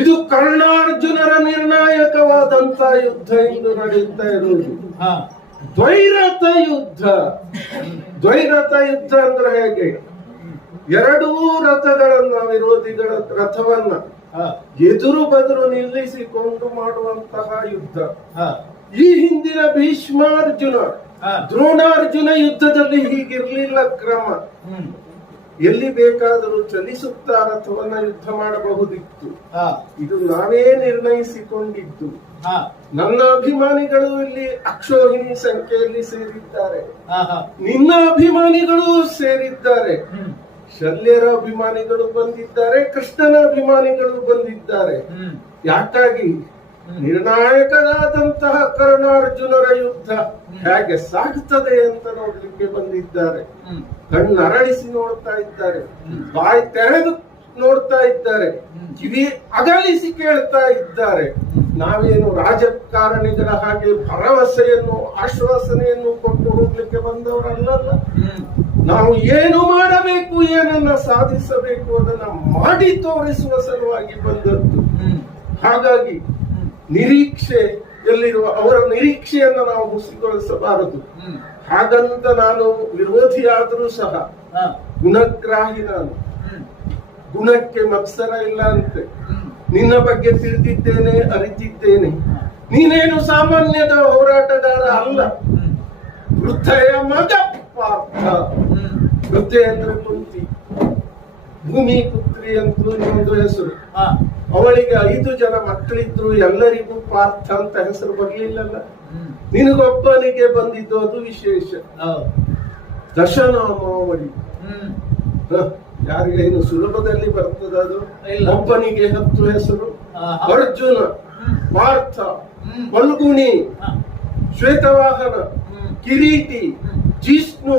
ಇದು ಕರ್ಣಾರ್ಜುನರ ನಿರ್ಣಾಯಕವಾದಂತ ಯುದ್ಧ ಎಂದು ನಡೆಯುತ್ತಾ ಇರುವುದು ದ್ವೈರಥ ಯುದ್ಧ. ದ್ವೈರಥ ಯುದ್ಧ ಅಂದ್ರೆ ಹೇಗೆ? ಎರಡೂ ರಥಗಳನ್ನ, ವಿರೋಧಿಗಳ ರಥವನ್ನ ಎದುರು ಬದುರು ನಿಲ್ಲಿಸಿಕೊಂಡು ಮಾಡುವಂತಹ ಯುದ್ಧ. ಈ ಹಿಂದಿನ ಭೀಷ್ಮಾರ್ಜುನ ದ್ರೋಣಾರ್ಜುನ ಯುದ್ಧದಲ್ಲಿ ಹೀಗಿರ್ಲಿಲ್ಲ ಕ್ರಮ. ಎಲ್ಲಿ ಬೇಕಾದರೂ ಚಲಿಸುತ್ತಾ ರಥವನ್ನ ಯುದ್ಧ ಮಾಡಬಹುದಿತ್ತು. ಇದು ನಾವೇ ನಿರ್ಣಯಿಸಿಕೊಂಡಿದ್ದು. ನನ್ನ ಅಭಿಮಾನಿಗಳು ಇಲ್ಲಿ ಅಕ್ಷೋಹಿಣಿ ಸಂಖ್ಯೆಯಲ್ಲಿ ಸೇರಿದ್ದಾರೆ, ನಿನ್ನ ಅಭಿಮಾನಿಗಳು ಸೇರಿದ್ದಾರೆ, ಶಲ್ಯರ ಅಭಿಮಾನಿಗಳು ಬಂದಿದ್ದಾರೆ, ಕೃಷ್ಣನ ಅಭಿಮಾನಿಗಳು ಬಂದಿದ್ದಾರೆ. ಯಾಕಾಗಿ ನಿರ್ಣಾಯಕರಾದಂತಹ ಕರ್ಣಾರ್ಜುನರ ಯುದ್ಧ ಹೇಗೆ ಸಾಗುತ್ತದೆ ಅಂತ ನೋಡ್ಲಿಕ್ಕೆ ಬಂದಿದ್ದಾರೆ. ಕಣ್ಣರಳಿಸಿ ನೋಡ್ತಾ ಇದ್ದಾರೆ, ಬಾಯಿ ತೆರೆದು ನೋಡ್ತಾ ಇದ್ದಾರೆ, ಕಿವಿ ಅಗಲಿಸಿ ಕೇಳ್ತಾ ಇದ್ದಾರೆ. ನಾವೇನು ರಾಜಕಾರಣಿಗಳ ಹಾಗೆ ಭರವಸೆಯನ್ನು ಆಶ್ವಾಸನೆಯನ್ನು ಕೊಟ್ಟು ಹೋಗ್ಲಿಕ್ಕೆ ಬಂದವರಲ್ಲ. ನಾವು ಏನು ಮಾಡಬೇಕು, ಏನನ್ನ ಸಾಧಿಸಬೇಕು ಅದನ್ನ ಮಾಡಿ ತೋರಿಸುವ ಸಲುವಾಗಿ ಬಂದದ್ದು. ಹಾಗಾಗಿ ನಿರೀಕ್ಷೆ ಎಲ್ಲಿರುವ ಅವರ ನಿರೀಕ್ಷೆಯನ್ನು ನಾವು ಹುಸಿಗೊಳಿಸಬಾರದು. ಹಾಗಂತ ನಾನು ವಿರೋಧಿಯಾದರೂ ಸಹ ಗುಣಗ್ರಾಹಿ. ನಾನು ಗುಣಕ್ಕೆ ಮತ್ಸರ ಇಲ್ಲ ಅಂತೆ. ನಿನ್ನ ಬಗ್ಗೆ ತಿಳಿದಿದ್ದೇನೆ, ಅರಿತಿದ್ದೇನೆ. ನೀನೇನು ಸಾಮಾನ್ಯದ ಹೋರಾಟಗಾರ ಅಲ್ಲ. ವೃದ್ಧೆಯ ಮಗ ಪಾರ್ಥ. ವೃದ್ಧೆ ಅಂದ್ರೆ ಕುಂತಿ, ಭೂಮಿ ಪುತ್ರಿ ಅಂತಲೂ ಇನ್ನೊಂದು ಹೆಸರು. ಅವಳಿಗೆ 5 ಜನ ಮಕ್ಕಳಿದ್ರು, ಎಲ್ಲರಿಗೂ ಪಾರ್ಥ ಅಂತ ಹೆಸರು ಬರ್ಲಿಲ್ಲಲ್ಲ. ನಿನಗೊಬ್ಬನಿಗೆ ಬಂದಿದ್ದು ಅದು ವಿಶೇಷ. ದಶನಾಮಾವಳಿ ಯಾರಿಗೆ ಇನ್ನು ಸುಲಭದಲ್ಲಿ ಬರ್ತದ ಅದು? ಒಬ್ಬನಿಗೆ 10 ಹೆಸರು. ಅರ್ಜುನ, ಪಾರ್ಥ, ಫಲ್ಗುಣಿ, ಶ್ವೇತವಾಹನ, ಕಿರೀಟಿ, ಜಿಷ್ಣು,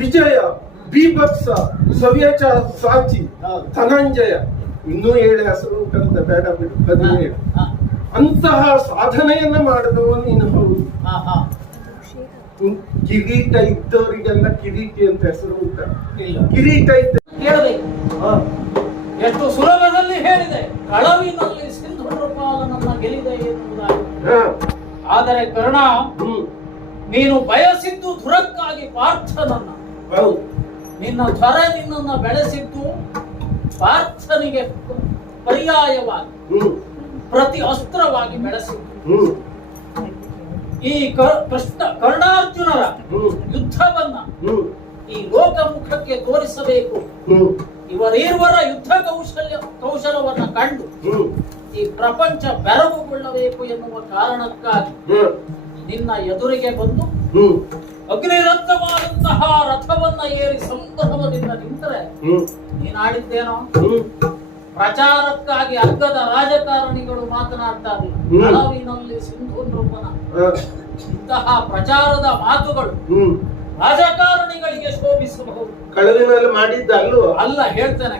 ವಿಜಯ, ಬೀಭತ್ಸ, ಸವ್ಯಚ, ಸಾಚಿ, ಧನಂಜಯ, ಇನ್ನೂ 7 ಹೆಸರು ಉಂಟಂತ, ಬೇಡ ಬಿಡು, 17. ಅಂತಹ ಸಾಧನೆಯನ್ನ ಮಾಡಿದವ ನೀನು. ಹೌದು, ಕಿರೀಟ ಇದ್ದವರಿಗೆಲ್ಲ ಕಿರೀಟಿ ಅಂತ ಹೆಸರು ಉಂಟ. ಕಿರೀಟ ಇದ್ದ ಕೇಳಬೇಕು. ಎಷ್ಟು ಸುಲಭದಲ್ಲಿ ಹೇಳಿದೆ, ಕಳವಿನಲ್ಲಿ ಸಿಂಧು ನೃಪಾಲನನ್ನ ಗೆಲ್ಲಿದೆ ಎನ್ನುವುದಾಗಿ. ಆದರೆ ಕರ್ಣ, ನೀನು ಬಯಸಿದ್ದು ಧುರಕ್ಕಾಗಿ ಪಾರ್ಥನನ್ನ. ನಿನ್ನ ಧ್ವರ ನಿನ್ನನ್ನ ಬೆಳೆಸಿದ್ದು ಪಾರ್ಥನಿಗೆ ಪರ್ಯಾಯವಾಗಿ, ಪ್ರತಿ ಅಸ್ತ್ರವಾಗಿ ಬೆಳೆಸಿದ್ದು. ಈ ಕರ್ಣಾರ್ಜುನರ ಯುದ್ಧವನ್ನ ಈ ಲೋಕಮುಖಕ್ಕೆ ತೋರಿಸಬೇಕು. ಇವರಿರುವರ ಯುದ್ಧ ಕೌಶಲವನ್ನ ಕಂಡು ಈ ಪ್ರಪಂಚ ಬೆರಗುಗೊಳ್ಳಬೇಕು ಎನ್ನುವ ಕಾರಣಕ್ಕಾಗಿ ನಿನ್ನ ಎದುರಿಗೆ ಬಂದು ಅಗ್ನಿರಕ್ತವಾದಂತಹ ರಥವನ್ನ ಏರಿ ಸಂಭ್ರಮದಿಂದ ನಿಂತರೆ ನೀನಾಡಿದ್ದೇನೋ? ಪ್ರಚಾರಕ್ಕಾಗಿ ಅಗ್ಗದ ರಾಜಕಾರಣಿಗಳು ಮಾತನಾಡ್ತಾರೆ, ಕಳವಿನಲ್ಲಿ ಸಿಂಧು ನೃಪನ. ಇಂತಹ ಪ್ರಚಾರದ ಮಾತುಗಳು ರಾಜಕಾರಣಿಗಳಿಗೆ ಶೋಭಿಸಬಹುದು. ಕಳವಿನಲ್ಲಿ ಮಾಡಿದ್ದಲ್ಲೂ ಅಲ್ಲ, ಹೇಳ್ತೇನೆ.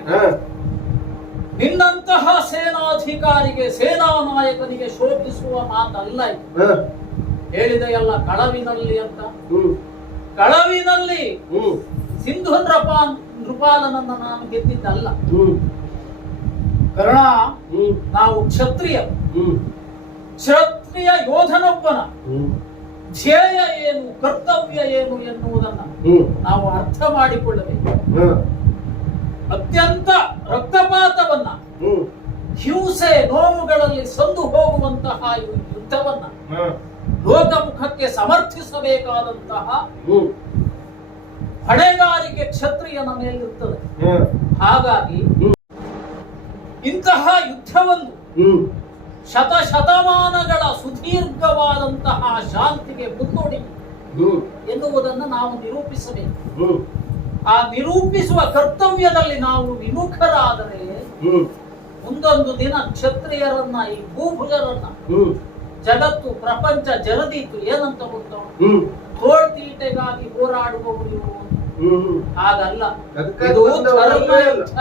ನಿನ್ನಂತಹ ಸೇನಾಧಿಕಾರಿಗೆ, ಸೇನಾ ನಾಯಕನಿಗೆ ಶೋಭಿಸುವ ಮಾತಲ್ಲ ಇದು. ಹೇಳಿದೆಯಲ್ಲ ಕಳವಿನಲ್ಲಿ ಅಂತ. ಕಳವಿನಲ್ಲಿ ಸಿಂಧು ನೃಪಾಲನನ್ನ ನಾನು ಗೆದ್ದಿದ್ದಲ್ಲ. ಕರ್ಣ, ನಾವು ಕ್ಷತ್ರಿಯ ಯೋಧನೊಬ್ಬನ ಧ್ಯೇಯ ಏನು, ಕರ್ತವ್ಯ ಏನು ಎನ್ನುವುದನ್ನ ನಾವು ಅರ್ಥ ಮಾಡಿಕೊಳ್ಳಬೇಕು. ಅತ್ಯಂತ ರಕ್ತಪಾತವನ್ನ, ಹಿಂಸೆ ನೋವುಗಳಲ್ಲಿ ಸಂದು ಹೋಗುವಂತಹ ಯುದ್ಧವನ್ನ ಲೋಕಮುಖಕ್ಕೆ ಸಮರ್ಥಿಸಬೇಕಾದಂತಹ ಹೊಣೆಗಾರಿಕೆ ಕ್ಷತ್ರಿಯನ ಮೇಲಿರುತ್ತದೆ. ಹಾಗಾಗಿ ಇಂತಹ ಯುದ್ಧವನ್ನು ಶತಶತಮಾನಗಳ ಸುದೀರ್ಘವಾದಂತಹ ಶಾಂತಿಗೆ ಮುನ್ನೋಡಿ ಎನ್ನುವುದನ್ನು ನಾವು ನಿರೂಪಿಸಬೇಕು. ಆ ನಿರೂಪಿಸುವ ಕರ್ತವ್ಯದಲ್ಲಿ ನಾವು ವಿಮುಖರಾದರೆ ಮುಂದೊಂದು ದಿನ ಕ್ಷತ್ರಿಯರನ್ನ ಈ ಭೂಭುಜರನ್ನ ಜಗತ್ತು ಪ್ರಪಂಚ ಜರದೀತು ಏನಂತ ಗೊತ್ತೋ ತೋಳ್ತೀಟೆಗಾಗಿ ಹೋರಾಡುವವರು ಇವರು. ಹಾಗಲ್ಲ, ಇದು ಧರ್ಮಯುದ್ಧ.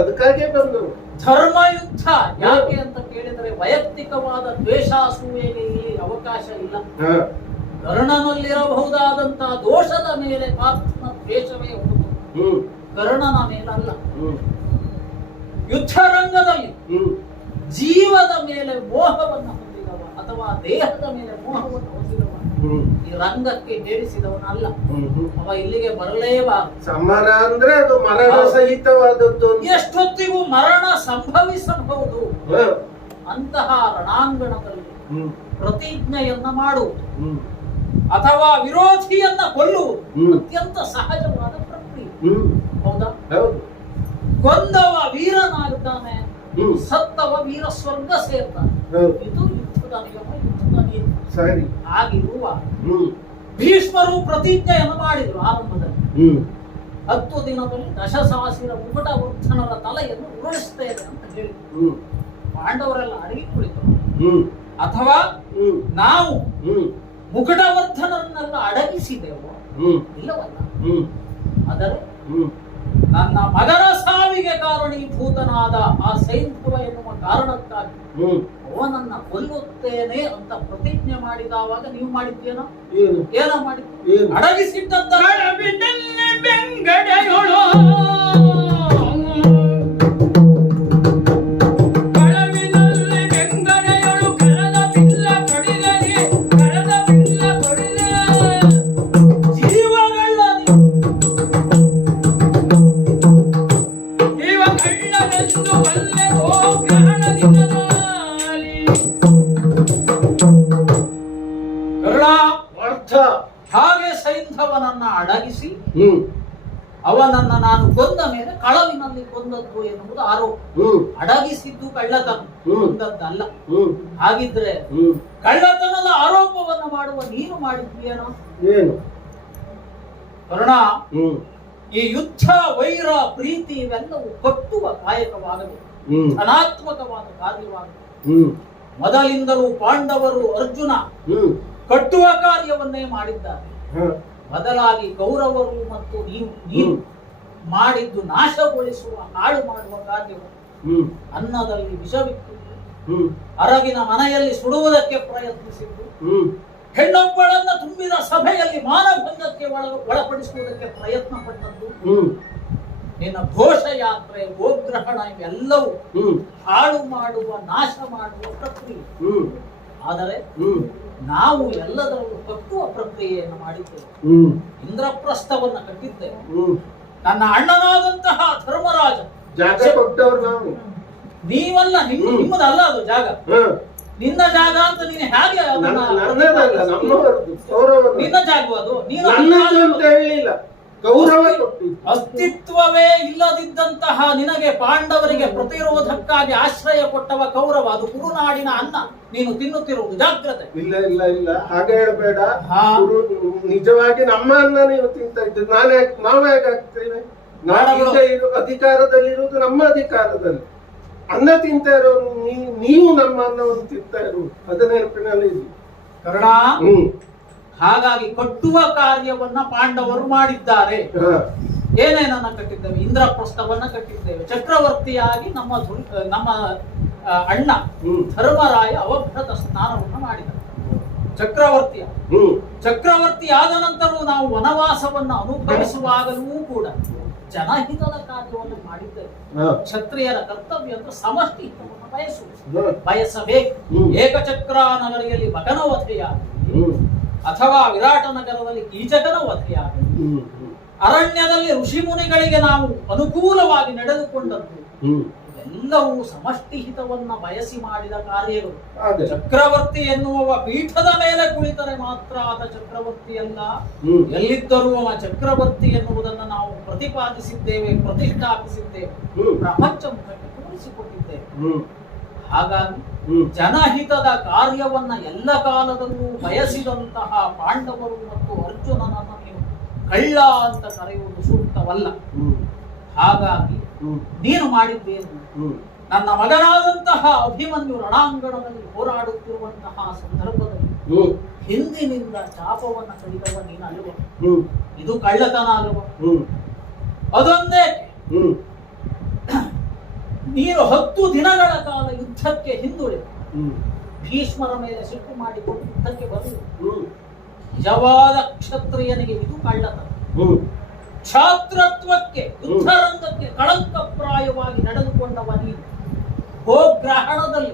ಅದಕ್ಕಾಗಿ ಬಂದರು ಧರ್ಮಯುದ್ಧ. ಯಾಕೆ ಅಂತ ಕೇಳಿದರೆ ವೈಯಕ್ತಿಕವಾದ ದ್ವೇಷಾಸೂಯೆಗೆ ಇಲ್ಲಿ ಅವಕಾಶ ಇಲ್ಲ. ಕರ್ಣನಲ್ಲಿರಬಹುದಾದಂತಹ ದೋಷದ ಮೇಲೆ ಪಾರ್ಥನ ದ್ವೇಷವೇ ಹೊರತು ಕರ್ಣನ ಮೇಲಲ್ಲ. ಯುದ್ಧ ರಂಗದಲ್ಲಿ ಜೀವದ ಮೇಲೆ ಮೋಹವನ್ನು ಹೊಂದಿದವ ಅಥವಾ ದೇಹದ ಮೇಲೆ ಮೋಹವನ್ನು ಹೊಂದಿದವ ಈ ರಂಗಕ್ಕೆ ಹೇರಿಸಿದವನಲ್ಲ. ಅವ ಇಲ್ಲಿಗೆ ಬರಲೇಬಾರದು. ಸಮರ ಅಂದ್ರೆ ಅದು ಮರಣ ಸಹಿತವಾದದ್ದು. ಎಷ್ಟೊತ್ತಿಗೂ ಮರಣ ಸಂಭವಿಸಬಹುದು. ಅಂತಹ ರಣಾಂಗಣದಲ್ಲಿ ಪ್ರತಿಜ್ಞೆಯನ್ನ ಮಾಡುವುದು ಅಥವಾ ವಿರೋಧಿಯನ್ನ ಕೊಲ್ಲುವುದು ಅತ್ಯಂತ ಸಹಜವಾದ ಪ್ರಕ್ರಿಯೆ. ಹೌದಾ? ಕೊಂದವ ವೀರನಾಗುತ್ತಾನೆ, ಸತ್ತವ ವೀರ ಸ್ವರ್ಗ ಸೇರ್ತಾನೆ. ಇದು ಯುದ್ಧದ ನಿಯಮ, ಯುದ್ಧದ ನಿಯಮ. ಸರಿ. ಆಗಿರುವ ಭೀಷ್ಮರು ಪ್ರತಿಜ್ಞೆಯನ್ನು ಮಾಡಿದ್ರು ಆರಂಭದಲ್ಲಿ. 10 ದಿನದಲ್ಲಿ ದಶಸಹಸ್ರ ಮುಕುಟವರ್ಧನರ ತಲೆಯನ್ನು ಉರುಳಿಸ್ತೇವೆ ಅಂತ ಹೇಳಿದ್ರು. ಪಾಂಡವರೆಲ್ಲ ಅಡಗಿ ಕುಳಿತರು. ಅಥವಾ ನಾವು ಮುಕುಟವರ್ಧನರನ್ನೆಲ್ಲ ಅಡಗಿಸಿದೆವು? ಇಲ್ಲವಲ್ಲ. ಆದರೆ ನನ್ನ ಮಗನ ಸಾವಿಗೆ ಕಾರಣೀಭೂತನಾದ ಆ ಸೈಂಧವ ಎನ್ನುವ ಕಾರಣಕ್ಕಾಗಿ ಅವನನ್ನ ಕೊಲ್ಲುತ್ತೇನೆ ಅಂತ ಪ್ರತಿಜ್ಞೆ ಮಾಡಿದವಾಗ ನೀವು ಮಾಡಿದ್ದೇನೋ? ಏನೋ ಮಾಡಿದ್ದು? ಅಡಗಿಸಿಟ್ಟಂತ ಬೆಂಗಡೆಯೊಳು ಹಾಗೆ ಸೈಂಧವನನ್ನ ಅಡಗಿಸಿ ಅವನನ್ನ ನಾನು ಕೊಂದ ಮೇಲೆ ಕಳವಿನಲ್ಲಿ ಕೊಂದದ್ದು ಎನ್ನುವುದು ಆರೋಪ. ಅಡಗಿಸಿದ್ದು ಕಳ್ಳತನ, ಕೊಂದದ್ದಲ್ಲ. ಹಾಗಿದ್ರೆ ಕಳ್ಳತನದ ಆರೋಪವನ್ನು ಮಾಡುವ ನೀನು ಮಾಡಿದ್ದೀಯೇನೋ? ಕರ್ಣ, ಈ ಯುದ್ಧ, ವೈರ, ಪ್ರೀತಿ ಇವೆಲ್ಲವೂ ಕಟ್ಟುವ ಕಾಯಕವಾಗಬೇಕು, ಧನಾತ್ಮಕವಾದ ಕಾರ್ಯವಾಗಬೇಕು. ಮೊದಲಿಂದಲೂ ಪಾಂಡವರು, ಅರ್ಜುನ ಕಟ್ಟುವ ಕಾರ್ಯವನ್ನೇ ಮಾಡಿದ್ದಾರೆ. ಬದಲಾಗಿ ಕೌರವರು ಮತ್ತು ನೀವು ಮಾಡಿದ್ದು ನಾಶಗೊಳಿಸುವ, ಹಾಳು ಮಾಡುವ ಕಾರ್ಯವನ್ನು. ಅನ್ನದಲ್ಲಿ ವಿಷವಿಟ್ಟು ಅರಗಿನ ಮನೆಯಲ್ಲಿ ಸುಡುವುದಕ್ಕೆ ಪ್ರಯತ್ನಿಸಿದ್ದು, ಹೆಣ್ಣೊಬ್ಬಳನ್ನ ತುಂಬಿದ ಸಭೆಯಲ್ಲಿ ಮಾನಭಂಗಕ್ಕೆ ಒಳಪಡಿಸುವುದಕ್ಕೆ ಪ್ರಯತ್ನ ಪಟ್ಟದ್ದು, ನಿನ್ನ ಘೋಷಯಾತ್ರೆ, ಗೋಗ್ರಹಣ ಇವೆಲ್ಲವೂ ಹಾಳು ಮಾಡುವ, ನಾಶ ಮಾಡುವ ಪ್ರಕ್ರಿಯೆ. ಆದರೆ ನಾವು ಎಲ್ಲದರಲ್ಲೂ ಕಟ್ಟುವ ಪ್ರಕ್ರಿಯೆಯನ್ನು ಮಾಡಿದ್ದೇವೆ. ಇಂದ್ರಪ್ರಸ್ಥವನ್ನ ಕಟ್ಟಿದ್ದೇವೆ. ನನ್ನ ಅಣ್ಣನಾದಂತಹ ಧರ್ಮರಾಜ ಜಾಗ ಕೊಟ್ಟವ್ರು ನಾವು. ನೀವಲ್ಲ, ನಿಮ್ಮದಲ್ಲ ಅದು ಜಾಗ. ನಿನ್ನ ಜಾಗ ಅಂತ ನೀನು ಹೇಗೆ? ನಿನ್ನ ಜಾಗ ಅದು. ನೀನು ಅಸ್ತಿತ್ವವೇ ಇಲ್ಲದಿದ್ದಂತಹ ನಿನಗೆ, ಪಾಂಡವರಿಗೆ ಪ್ರತಿರೋಧಕ್ಕಾಗಿ ಆಶ್ರಯ ಕೊಟ್ಟವ ಕೌರವ, ಅದು ಕುರುನಾಡಿನ ಅನ್ನ ನೀನು ತಿನ್ನುತ್ತಿರುವುದು. ಜಾಗ್ರತೆ. ಇಲ್ಲ ಇಲ್ಲ ಇಲ್ಲ, ಹಾಗೆ ಹೇಳಬೇಡ. ನಿಜವಾಗಿ ನಮ್ಮ ಅನ್ನ ನೀವು ತಿಂತ ಇದ್ದು ನಾವು ಹೇಗೆ ಆಗ್ತೇವೆ? ಅಧಿಕಾರದಲ್ಲಿರುವುದು ನಮ್ಮ ಅಧಿಕಾರದಲ್ಲಿ. ಅನ್ನ ತಿಂತ ಇರೋರು ನೀವು ನಮ್ಮ ಅನ್ನವನ್ನು ತಿಂತ ಇರುವುದು. ಅದ ನೆನಪಿನಲ್ಲಿ ಕರ್ಣ. ಹಾಗಾಗಿ ಕಟ್ಟುವ ಕಾರ್ಯವನ್ನ ಪಾಂಡವರು ಮಾಡಿದ್ದಾರೆ. ಏನೇನನ್ನ ಕಟ್ಟಿದ್ದೇವೆ? ಇಂದ್ರಪ್ರಸ್ಥವನ್ನ ಕಟ್ಟಿದ್ದೇವೆ. ಚಕ್ರವರ್ತಿಯಾಗಿ ನಮ್ಮ ಅಣ್ಣ ಧರ್ಮರಾಯ ಅವಭೃತ ಸ್ನಾನವನ್ನ ಮಾಡಿದ. ಚಕ್ರವರ್ತಿ ಆದ ನಂತರ ನಾವು ವನವಾಸವನ್ನ ಅನುಭವಿಸುವಾಗಲೂ ಕೂಡ ಜನಹಿತದ ಕಾರ್ಯವನ್ನು ಮಾಡಿದ್ದೇವೆ. ಕ್ಷತ್ರಿಯರ ಕರ್ತವ್ಯ ಅಂದ್ರೆ ಸಮಷ್ಟಿ ಹಿತವನ್ನು ಬಯಸಬೇಕು. ಏಕಚಕ್ರ ನಗರಿಯಲ್ಲಿ ಮಗನ ವಧೆಯಾಗಲಿ ಅಥವಾ ವಿರಾಟ ನಗರದಲ್ಲಿ ಕೀಚಕನ ವಧೆಯಾಗಲಿ, ಅರಣ್ಯದಲ್ಲಿ ಋಷಿ ಮುನಿಗಳಿಗೆ ನಾವು ಅನುಕೂಲವಾಗಿ ನಡೆದುಕೊಂಡದ್ದು ಎಲ್ಲವೂ ಸಮಷ್ಟಿ ಹಿತವನ್ನ ಬಯಸಿ ಮಾಡಿದ ಕಾರ್ಯಗಳು. ಚಕ್ರವರ್ತಿ ಎನ್ನುವ ಪೀಠದ ಮೇಲೆ ಕುಳಿತರೆ ಮಾತ್ರ ಆತ ಚಕ್ರವರ್ತಿಯಲ್ಲ, ಎಲ್ಲಿದ್ದರೂ ಅವ ಚಕ್ರವರ್ತಿ ಎನ್ನುವುದನ್ನು ನಾವು ಪ್ರತಿಪಾದಿಸಿದ್ದೇವೆ, ಪ್ರತಿಷ್ಠಾಪಿಸಿದ್ದೇವೆ, ಪ್ರಪಂಚ ಮುಖಕ್ಕೆ ತೋರಿಸಿಕೊಟ್ಟಿದ್ದೇವೆ. ಹಾಗಾಗಿ ಜನಹಿತದ ಕಾರ್ಯವನ್ನ ಎಲ್ಲ ಕಾಲದಲ್ಲೂ ಬಯಸಿದಂತಹ ಪಾಂಡವರು ಮತ್ತು ಅರ್ಜುನನನ್ನು ನೀವು ಕಳ್ಳ ಅಂತ ಕರೆಯುವುದು ಸೂಕ್ತವಲ್ಲ. ಹಾಗಾಗಿ ನೀನು ಮಾಡಿದ್ದೇನು? ನನ್ನ ಮಗನಾದಂತಹ ಅಭಿಮನ್ಯು ರಣಾಂಗಣದಲ್ಲಿ ಹೋರಾಡುತ್ತಿರುವಂತಹ ಸಂದರ್ಭದಲ್ಲಿ ಹಿಂದಿನಿಂದ ಚಾಪವನ್ನು ಕಡಿದವ ನೀನು ಅಲ್ವ? ಇದು ಕಳ್ಳತನ ಅಲ್ವ? ಅದೊಂದೇ ನೀನು 10 ದಿನಗಳ ಕಾಲ ಯುದ್ಧಕ್ಕೆ ಹಿಂದುಳಿದ ಭೀಷ್ಮರ ಮೇಲೆ ಸಿಟ್ಟು ಮಾಡಿಕೊಂಡು ಯುದ್ಧಕ್ಕೆ ಬಂದು ನಿಜವಾದ ಕ್ಷತ್ರಿಯನಿಗೆ ಇದು ಕಳ್ಳತನ. ಕ್ಷಾತ್ರತ್ವಕ್ಕೆ ಯುದ್ಧರಂಗಕ್ಕೆ ಕಳಂಕಪ್ರಾಯವಾಗಿ ನಡೆದುಕೊಂಡವ ನೀನು ಗೋಗ್ರಹಣದಲ್ಲಿ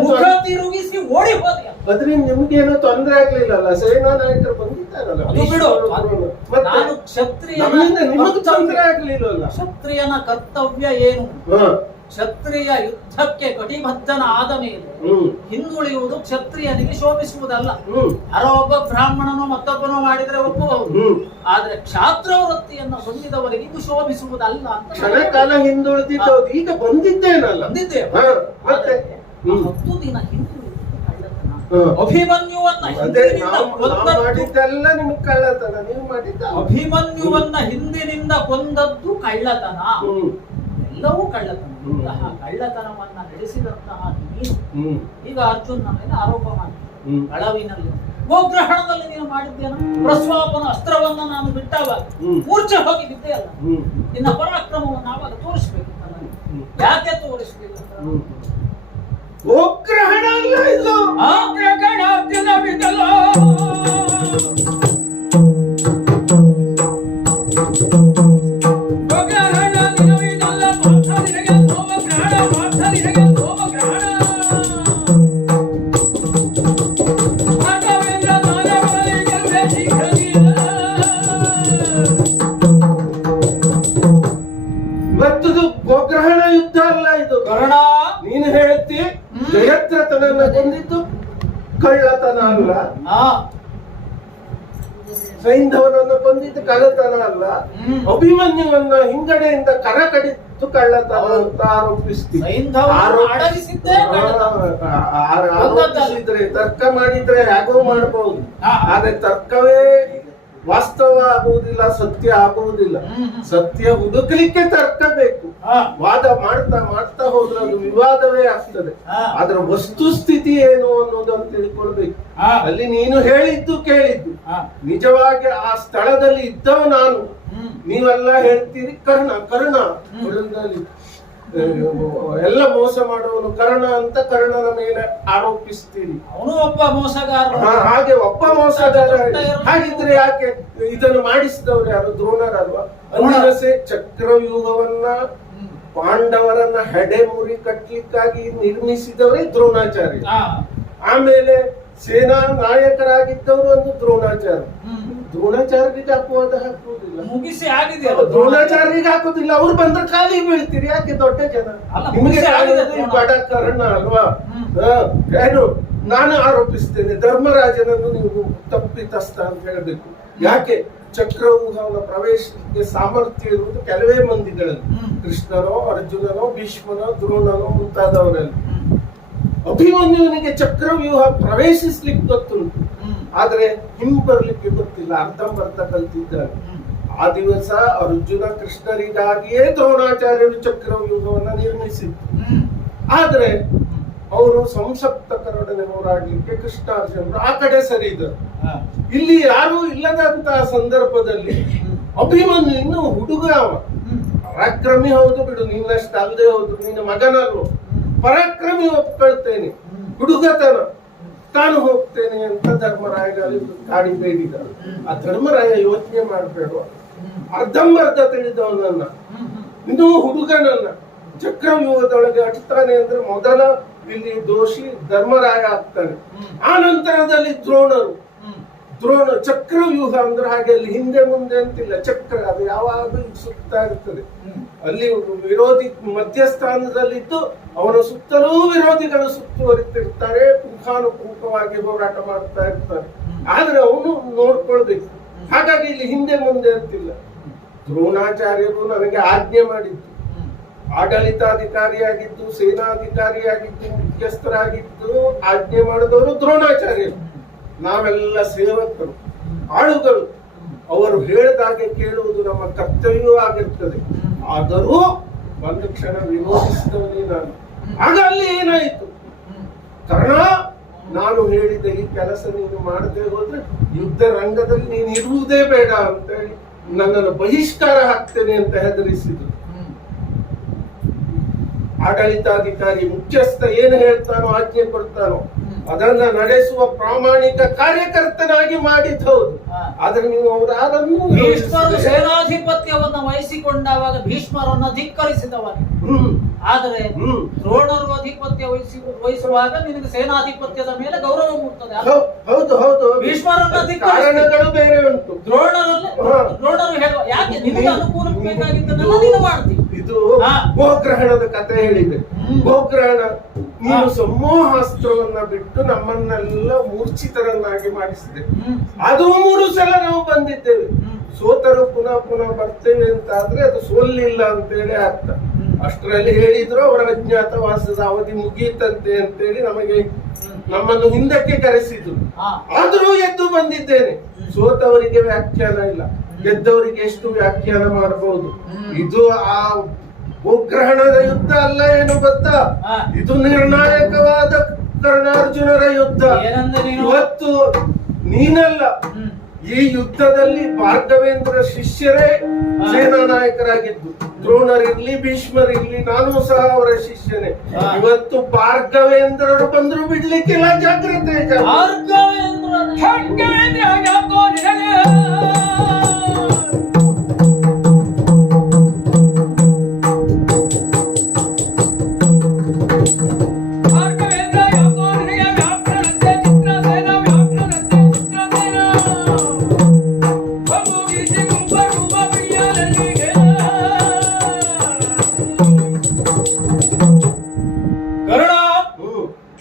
ಮುಖ ತಿರುಗಿಸಿ ಓಡಿ ಹೋದೆ. ಅದ್ರಿಂದ ನಿಮ್ಗೇನು ತೊಂದರೆ ಆಗ್ಲಿಲ್ಲ. ಸೇನಾ ನಾಯಕರು ಬಂದಿದ್ದಾರಲ್ಲ, ಅದು ಬಿಡು. ನಾನು ನಿಮಗೆ ತೊಂದರೆ ಆಗ್ಲಿಲ್ಲ. ಕ್ಷತ್ರಿಯನ ಕರ್ತವ್ಯ ಏನು? ಕ್ಷತ್ರಿಯ ಯುದ್ಧಕ್ಕೆ ಕಟಿಬದ್ಧನ ಆದ ಮೇಲೆ ಹಿಂದುಳಿಯುವುದು ಕ್ಷತ್ರಿಯನಿಗೆ ಶೋಭಿಸುವುದಲ್ಲ. ಯಾರೋ ಒಬ್ಬ ಬ್ರಾಹ್ಮಣನೋ ಮತ್ತೊಬ್ಬನೋ ಮಾಡಿದ್ರೆ ಒಪ್ಪಬಹುದು, ಆದ್ರೆ ಕ್ಷಾತ್ರ ವೃತ್ತಿಯನ್ನು ಹೊಂದಿದವರಿಗೆ ಇದು ಶೋಭಿಸುವುದಲ್ಲ ಅಂತ. ಕ್ಷಣಕಾಲ ಹಿಂದುಳಿದಿದ್ದು ಈಗ ಬಂದಿದ್ದೇನಲ್ಲ, ಬಂದಿದ್ದೇವೆ. ಮತ್ತೆ 10 ದಿನ ಹಿಂದುಳಿದ ಕಳ್ಳತನ. ಅಭಿಮನ್ಯುವನ್ನ ಮಾಡಿದ್ದೆಲ್ಲ ನಿಮ್ಗೆ ಕಳ್ಳತನ. ನೀವು ಮಾಡಿದ್ದ ಅಭಿಮನ್ಯುವನ್ನ ಹಿಂದಿನಿಂದ ಕೊಂದದ್ದು ಕಳ್ಳತನ, ಎಲ್ಲವೂ ಕಳ್ಳತನ. ಕಳ್ಳತನವನ್ನ ನಡೆಸಿದಂತಹ ನೀನು ಈಗ ಅರ್ಜುನ ಮೇಲೆ ಆರೋಪ ಮಾಡ್ತೀನಿ. ಅಳವಿನಲ್ಲಿ ಗೋಗ್ರಹಣದಲ್ಲಿ ನೀನು ಮಾಡಿದ್ದೇನ? ಪ್ರಸ್ವಾಪನ ಅಸ್ತ್ರವನ್ನ ನಾನು ಬಿಟ್ಟಾಗ ಮೂರ್ಛೆ ಹೋಗಿ ಬಿದ್ದೆ ಅಲ್ಲ. ನಿನ್ನ ಪರಾಕ್ರಮವನ್ನು ಆವಾಗ ತೋರಿಸ್ಬೇಕಿತ್ತಲ್ಲ, ಯಾಕೆ ತೋರಿಸಲಿಲ್ಲ? ಗೋಗ್ರಹಣ ಅಲ್ಲ ಇದು, ಗೋಗ್ರಹಣ ಯುದ್ಧ ಅಲ್ಲ ಇದು. ನೀನು ಹೇಳ್ತಿ ಜಯದ್ರಥನನ್ನ ಕೊಂದಿದ್ದು ಕಳ್ಳತನ ಅಲ್ಲ, ಸೈಂಧವನನ್ನ ಕೊಂದಿದ್ದು ಕಳ್ಳತನ ಅಲ್ಲ, ಅಭಿಮನ್ಯುವನ್ನ ಹಿಂಗಡೆಯಿಂದ ಕರ ಕಡಿದ್ದು ಕಳ್ಳತನ ಅಂತ ಆರೋಪಿಸ್ತೀವಿ. ಆರೋಪಿಸಿದ್ರೆ ತರ್ಕ ಮಾಡಿದ್ರೆ ಯಾಕೋ ಮಾಡಬಹುದು, ಆದ್ರೆ ತರ್ಕವೇ ವಾಸ್ತವ ಆಗುವುದಿಲ್ಲ, ಸತ್ಯ ಆಗುವುದಿಲ್ಲ. ಸತ್ಯ ಹುಡುಕ್ಲಿಕ್ಕೆ ತರ್ಕ ಬೇಕು. ವಾದ ಮಾಡ್ತಾ ಮಾಡ್ತಾ ಹೋದ್ರೆ ಅದು ವಿವಾದವೇ ಆಗ್ತದೆ. ಅದರ ವಸ್ತುಸ್ಥಿತಿ ಏನು ಅನ್ನೋದನ್ನು ತಿಳ್ಕೊಳ್ಬೇಕು. ಅಲ್ಲಿ ನೀನು ಹೇಳಿದ್ದು ಕೇಳಿದ್ದು, ನಿಜವಾಗಿ ಆ ಸ್ಥಳದಲ್ಲಿ ಇದ್ದವ ನಾನು. ನೀವೆಲ್ಲ ಹೇಳ್ತೀರಿ ಕರ್ಣ ಕರ್ಣ ಎಲ್ಲ ಮೋಸ ಮಾಡುವನು ಕರ್ಣ ಅಂತ ಕರ್ಣನ ಮೇಲೆ ಆರೋಪಿಸ್ತೀರಿ. ಅವನು ಒಬ್ಬ ಮೋಸಗಾರ. ಹಾಗೆ ಒಬ್ಬ ಮೋಸಗಾರ. ಹಾಗಿದ್ರೆ ಯಾಕೆ ಇದನ್ನು ಮಾಡಿಸಿದವರು ಯಾರು? ದ್ರೋಣರಲ್ವಾ? ಅಂದಿನಸೆ ಚಕ್ರವ್ಯೂಹವನ್ನ ಪಾಂಡವರನ್ನ ಹೆಡೆ ಮುರಿ ಕಟ್ಲಿಕ್ಕಾಗಿ ನಿರ್ಮಿಸಿದವರೇ ದ್ರೋಣಾಚಾರ್ಯ. ಆಮೇಲೆ ಸೇನಾ ನಾಯಕರಾಗಿದ್ದವರು ಒಂದು ದ್ರೋಣಾಚಾರ್ಯ. ದ್ರೋಣಾಚಾರ್ಯರಿಗೆ ಅಪವಾದ ಹಾಕುವುದಿಲ್ಲ, ಮುಗಿಸಿ ಆಗಿದೆ. ದ್ರೋಣಾಚಾರ್ಯರಿಗೆ ಹಾಕುದಿಲ್ಲ. ಅವ್ರು ಬಂದ್ರೆ ಖಾಲಿ ಬೀಳ್ತೀರಿ. ಯಾಕೆ? ದೊಡ್ಡ ಜನ. ನಿಮಗೆ ಬಡ ಕಾರಣ ಅಲ್ವಾ? ಏನು ನಾನು ಆರೋಪಿಸ್ತೇನೆ, ಧರ್ಮರಾಜನನ್ನು ನೀವು ತಪ್ಪಿತಸ್ಥ ಅಂತ ಹೇಳಬೇಕು. ಯಾಕೆ? ಚಕ್ರವ್ಯೂಹವನ್ನ ಪ್ರವೇಶಕ್ಕೆ ಸಾಮರ್ಥ್ಯ ಇರುವುದು ಕೆಲವೇ ಮಂದಿಗಳಲ್ಲಿ, ಕೃಷ್ಣನೋ ಅರ್ಜುನನೋ ಭೀಷ್ಮನೋ ದ್ರೋಣನೋ ಮುಂತಾದವರಲ್ಲಿ. ಅಭಿಮನ್ಯುವಿನಿಗೆ ಚಕ್ರವ್ಯೂಹ ಪ್ರವೇಶಿಸ್ಲಿಕ್ಕೆ ಗೊತ್ತುಂಟು, ಆದ್ರೆ ಹಿಂಬರ್ಲಿಕ್ಕೆ ಗೊತ್ತಿಲ್ಲ. ಅರ್ಧಂಬರ್ಧ ಕಲ್ತಿದ್ದಾರೆ. ಆ ದಿವಸ ಅರ್ಜುನ ಕೃಷ್ಣರಿಗಾಗಿಯೇ ದ್ರೋಣಾಚಾರ್ಯರು ಚಕ್ರವ್ಯೂಹವನ್ನ ನಿರ್ಮಿಸಿದ್ರು. ಆದ್ರೆ ಅವರು ಸಂಸಪ್ತಕರೊಡನೆ ಹೋರಾಡ್ಲಿಕ್ಕೆ ಕೃಷ್ಣಾರ್ಜುನರು ಆ ಕಡೆ ಸರಿದರು. ಇಲ್ಲಿ ಯಾರು ಇಲ್ಲದಂತಹ ಸಂದರ್ಭದಲ್ಲಿ ಅಭಿಮನ್ಯು ಇನ್ನು ಹುಡುಗ, ಪರಾಕ್ರಮಿ ಹೌದು ಬಿಡು, ನಿನ್ನಷ್ಟು ಅಲ್ಲದೆ ಹೌದು, ನಿನ್ನ ಮಗನಲ್ವ, ಪರಾಕ್ರಮಿ ಒಪ್ಕೊಳ್ತೇನೆ, ಹುಡುಗತನ ತಾನು ಹೋಗ್ತೇನೆ ಅಂತ ಧರ್ಮರಾಯನಲ್ಲಿ ಗಾಡಿ ಬೇಡಿದ. ಆ ಧರ್ಮರಾಯ ಯೋಚನೆ ಮಾಡಬೇಡ, ಅರ್ಧಂಬರ್ಧ ತಿಳಿದವನನ್ನ, ಇನ್ನೂ ಹುಡುಗನನ್ನ ಚಕ್ರವ್ಯೂಹದೊಳಗೆ ಅಟ್ತಾನೆ ಅಂದ್ರೆ ಮೊದಲ ಇಲ್ಲಿ ದೋಷಿ ಧರ್ಮರಾಯ ಆಗ್ತಾನೆ. ಆ ನಂತರದಲ್ಲಿ ದ್ರೋಣರು. ದ್ರೋಣ ಚಕ್ರವ್ಯೂಹ ಅಂದ್ರೆ ಹಾಗೆ ಅಲ್ಲಿ ಹಿಂದೆ ಮುಂದೆ ಅಂತಿಲ್ಲ, ಚಕ್ರ ಅದು ಯಾವಾಗಲೂ ಸುತ್ತಾ ಇರ್ತದೆ. ಅಲ್ಲಿ ವಿರೋಧಿ ಮಧ್ಯಸ್ಥಾನದಲ್ಲಿದ್ದು ಅವನ ಸುತ್ತಲೂ ವಿರೋಧಿಗಳು ಸುತ್ತುವರಿತಿರ್ತಾರೆ, ಪುಂಖಾನುಪುಂಖವಾಗಿ ಹೋರಾಟ ಮಾಡ್ತಾ ಇರ್ತಾರೆ. ಆದ್ರೆ ಅವನು ನೋಡ್ಕೊಳ್ಬೇಕು. ಹಾಗಾಗಿ ಇಲ್ಲಿ ಹಿಂದೆ ಮುಂದೆ ಅಂತಿಲ್ಲ. ದ್ರೋಣಾಚಾರ್ಯರು ನನಗೆ ಆಜ್ಞೆ ಮಾಡಿದ್ದು, ಆಡಳಿತಾಧಿಕಾರಿಯಾಗಿದ್ದು, ಸೇನಾಧಿಕಾರಿಯಾಗಿದ್ದು, ಮುಖ್ಯಸ್ಥರಾಗಿದ್ದು ಆಜ್ಞೆ ಮಾಡಿದವರು ದ್ರೋಣಾಚಾರ್ಯರು. ನಾವೆಲ್ಲ ಸೇವಕರು, ಆಳುಗಳು. ಅವರು ಹೇಳಿದಾಗೆ ಕೇಳುವುದು ನಮ್ಮ ಕರ್ತವ್ಯವೂ ಆಗಿರ್ತದೆ. ಆದರೂ ಒಂದು ಕ್ಷಣ ವಿರೋಧಿಸಿದವನೇ ನಾನು. ಆಗ ಅಲ್ಲಿ ಏನಾಯಿತು? ಕರ್ಣ, ನಾನು ಹೇಳಿದ ಈ ಕೆಲಸ ನೀನು ಮಾಡದೆ ಹೋದ್ರೆ ಯುದ್ಧ ರಂಗದಲ್ಲಿ ನೀನು ಇರುವುದೇ ಬೇಡ ಅಂತ ಹೇಳಿ ನನ್ನನ್ನು ಬಹಿಷ್ಕಾರ ಹಾಕ್ತೇನೆ ಅಂತ ಹೆದರಿಸಿದ್ರು. ಆಡಳಿತಾಧಿಕಾರಿ ಮುಖ್ಯಸ್ಥ ಏನು ಹೇಳ್ತಾನೋ, ಆಜ್ಞೆ ಕೊಡ್ತಾನೋ ಅದನ್ನ ನಡೆಸುವ ಪ್ರಾಮಾಣಿಕ ಕಾರ್ಯಕರ್ತನಾಗಿ ಮಾಡಿದ್ದು ಹೌದು. ಆದ್ರೆ ನೀವು ಅವರಾರನ್ನು ಭೀಷ್ಮರು ಸೇನಾಧಿಪತ್ಯವನ್ನ ವಹಿಸಿಕೊಂಡಾಗ ಭೀಷ್ಮರನ್ನು ಧಿಕ್ಕರಿಸಿದವನು. ಆದರೆ ದ್ರೋಣರು ಆಧಿಪತ್ಯ ವಹಿಸುವಾಗ ನಿನಗೆ ಸೇನಾಧಿಪತ್ಯದ ಮೇಲೆ ಗೌರವ ಮೂಡ್ತದೆ. ಹೌದು ಹೌದು, ಭೀಷ್ಮರನ್ನ ಕಾರಣಗಳು ಬೇರೆ ಉಂಟು. ದ್ರೋಣರು ಹೇಳುವ ಯಾಕೆ ನಿನಗೆ ಅನುಕೂಲ ಬೇಕಾಗಿದ್ದನ್ನೆಲ್ಲ ನೀನು ಮಾಡ್ತೀವಿ. ಇದು ಗೋಗ್ರಹಣದ ಕಥೆ ಹೇಳಿದೆ. ಗೋಗ್ರಹಣ, ನೀನು ಸಮೂಹಾಸ್ತ್ರವನ್ನ ಬಿಟ್ಟು ನಮ್ಮನ್ನೆಲ್ಲ ಮೂರ್ಛಿತರನ್ನಾಗಿ ಮಾಡಿಸಿದೆ. ಅದು 3 ಸಲ ನಾವು ಬಂದಿದ್ದೇವೆ. ಸೋತರು ಪುನಃ ಪುನಃ ಬರ್ತೇವೆ ಅಂತ ಆದ್ರೆ ಅದು ಸೋಲಿಲ್ಲ ಅಂತೇಳಿ ಅರ್ಥ. ಅಷ್ಟರಲ್ಲಿ ಹೇಳಿದ್ರು ಅವರ ಅಜ್ಞಾತವಾಸದ ಅವಧಿ ಮುಗಿಯಿತಂತೆ ಅಂತೇಳಿ ನಮ್ಮನ್ನು ಹಿಂದಕ್ಕೆ ಕರೆಸಿದ್ರು. ಆದರೂ ಎದ್ದು ಬಂದಿದ್ದೇನೆ. ಸೋತವರಿಗೆ ವ್ಯಾಖ್ಯಾನ ಇಲ್ಲ, ಗೆದ್ದವರಿಗೆ ಎಷ್ಟು ವ್ಯಾಖ್ಯಾನ ಮಾಡಬಹುದು. ಇದು ಆ ಉಗ್ರಹಣದ ಯುದ್ಧ ಅಲ್ಲ, ಏನು ಗೊತ್ತಾ? ಇದು ನಿರ್ಣಾಯಕವಾದ ಕರ್ಣಾರ್ಜುನರ ಯುದ್ಧ. ಇವತ್ತು ನೀನಲ್ಲ, ಈ ಯುದ್ಧದಲ್ಲಿ ಭಾರ್ಗವೇಂದ್ರ ಶಿಷ್ಯರೇ ಸೇನಾ ನಾಯಕರಾಗಿದ್ದು. ದ್ರೋಣರಿರ್ಲಿ, ಭೀಷ್ಮರಿರ್ಲಿ, ನಾನು ಸಹ ಅವರ ಶಿಷ್ಯನೇ. ಇವತ್ತು ಭಾರ್ಗವೇಂದ್ರರು ಬಂದ್ರು ಬಿಡ್ಲಿಕ್ಕಿಲ್ಲ. ಜಾಗ್ರತೆ.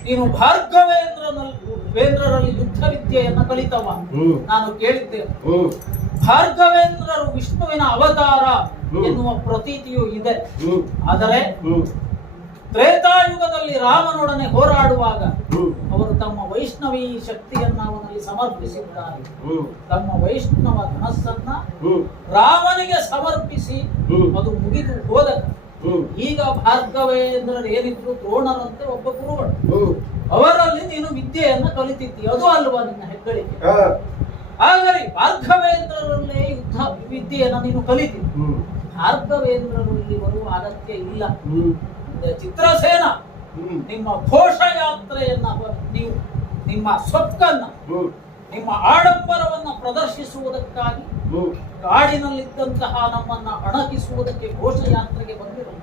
ನೀನು ಭಾರ್ಗವೇಂದ್ರರಲ್ಲಿ ಯುದ್ಧ ವಿದ್ಯೆಯನ್ನು ಕಲಿತವ. ನಾನು ಕೇಳಿದ್ದೇನೆ, ಭಾರ್ಗವೇಂದ್ರರು ವಿಷ್ಣುವಿನ ಅವತಾರ ಎನ್ನುವ ಪ್ರತೀತಿಯೂ ಇದೆ. ಆದರೆ ತ್ರೇತಾಯುಗದಲ್ಲಿ ರಾಮನೊಡನೆ ಹೋರಾಡುವಾಗ ಅವರು ತಮ್ಮ ವೈಷ್ಣವಿ ಶಕ್ತಿಯನ್ನ ಅವನಲ್ಲಿ ಸಮರ್ಪಿಸಿದ್ದಾರೆ. ತಮ್ಮ ವೈಷ್ಣವ ಧನಸ್ಸನ್ನ ರಾಮನಿಗೆ ಸಮರ್ಪಿಸಿ ಅದು ಮುಗಿದು ಹೋದ. ಈಗ ಭಾರ್ಗವೇಂದ್ರರು ಏನಿದ್ರು ದ್ರೋಣರಂತೆ ಒಬ್ಬ ಗುರುಗಳು. ಅವರಲ್ಲಿ ನೀನು ವಿದ್ಯೆಯನ್ನ ಕಲಿತಿದ್ದಿ, ಅದು ಅಲ್ವಾ ನಿನ್ನ ಹೆಗ್ಗಳಿಕೆ? ಹಾಗಾಗಿ ಭಾರ್ಗವೇಂದ್ರರಲ್ಲೇ ಯುದ್ಧ ವಿದ್ಯೆಯನ್ನ ನೀನು ಕಲಿತಿದ್ದಿ. ಭಾರ್ಗವೇಂದ್ರರು ಇಲ್ಲಿ ಬರುವ ಅಗತ್ಯ ಇಲ್ಲ. ಚಿತ್ರಸೇನ ನಿಮ್ಮ ಘೋಷಯಾತ್ರೆಯನ್ನ ನೀವು ನಿಮ್ಮ ಸೊಕ್ಕನ್ನ ನಿಮ್ಮ ಆಡಂಬರವನ್ನ ಪ್ರದರ್ಶಿಸುವುದಕ್ಕಾಗಿ ಕಾಡಿನಲ್ಲಿದ್ದಂತಹ ನಮ್ಮನ್ನ ಅಣಕಿಸುವುದಕ್ಕೆ ಘೋಷಯಾತ್ರೆಗೆ ಬಂದಿರಲ್ಲ.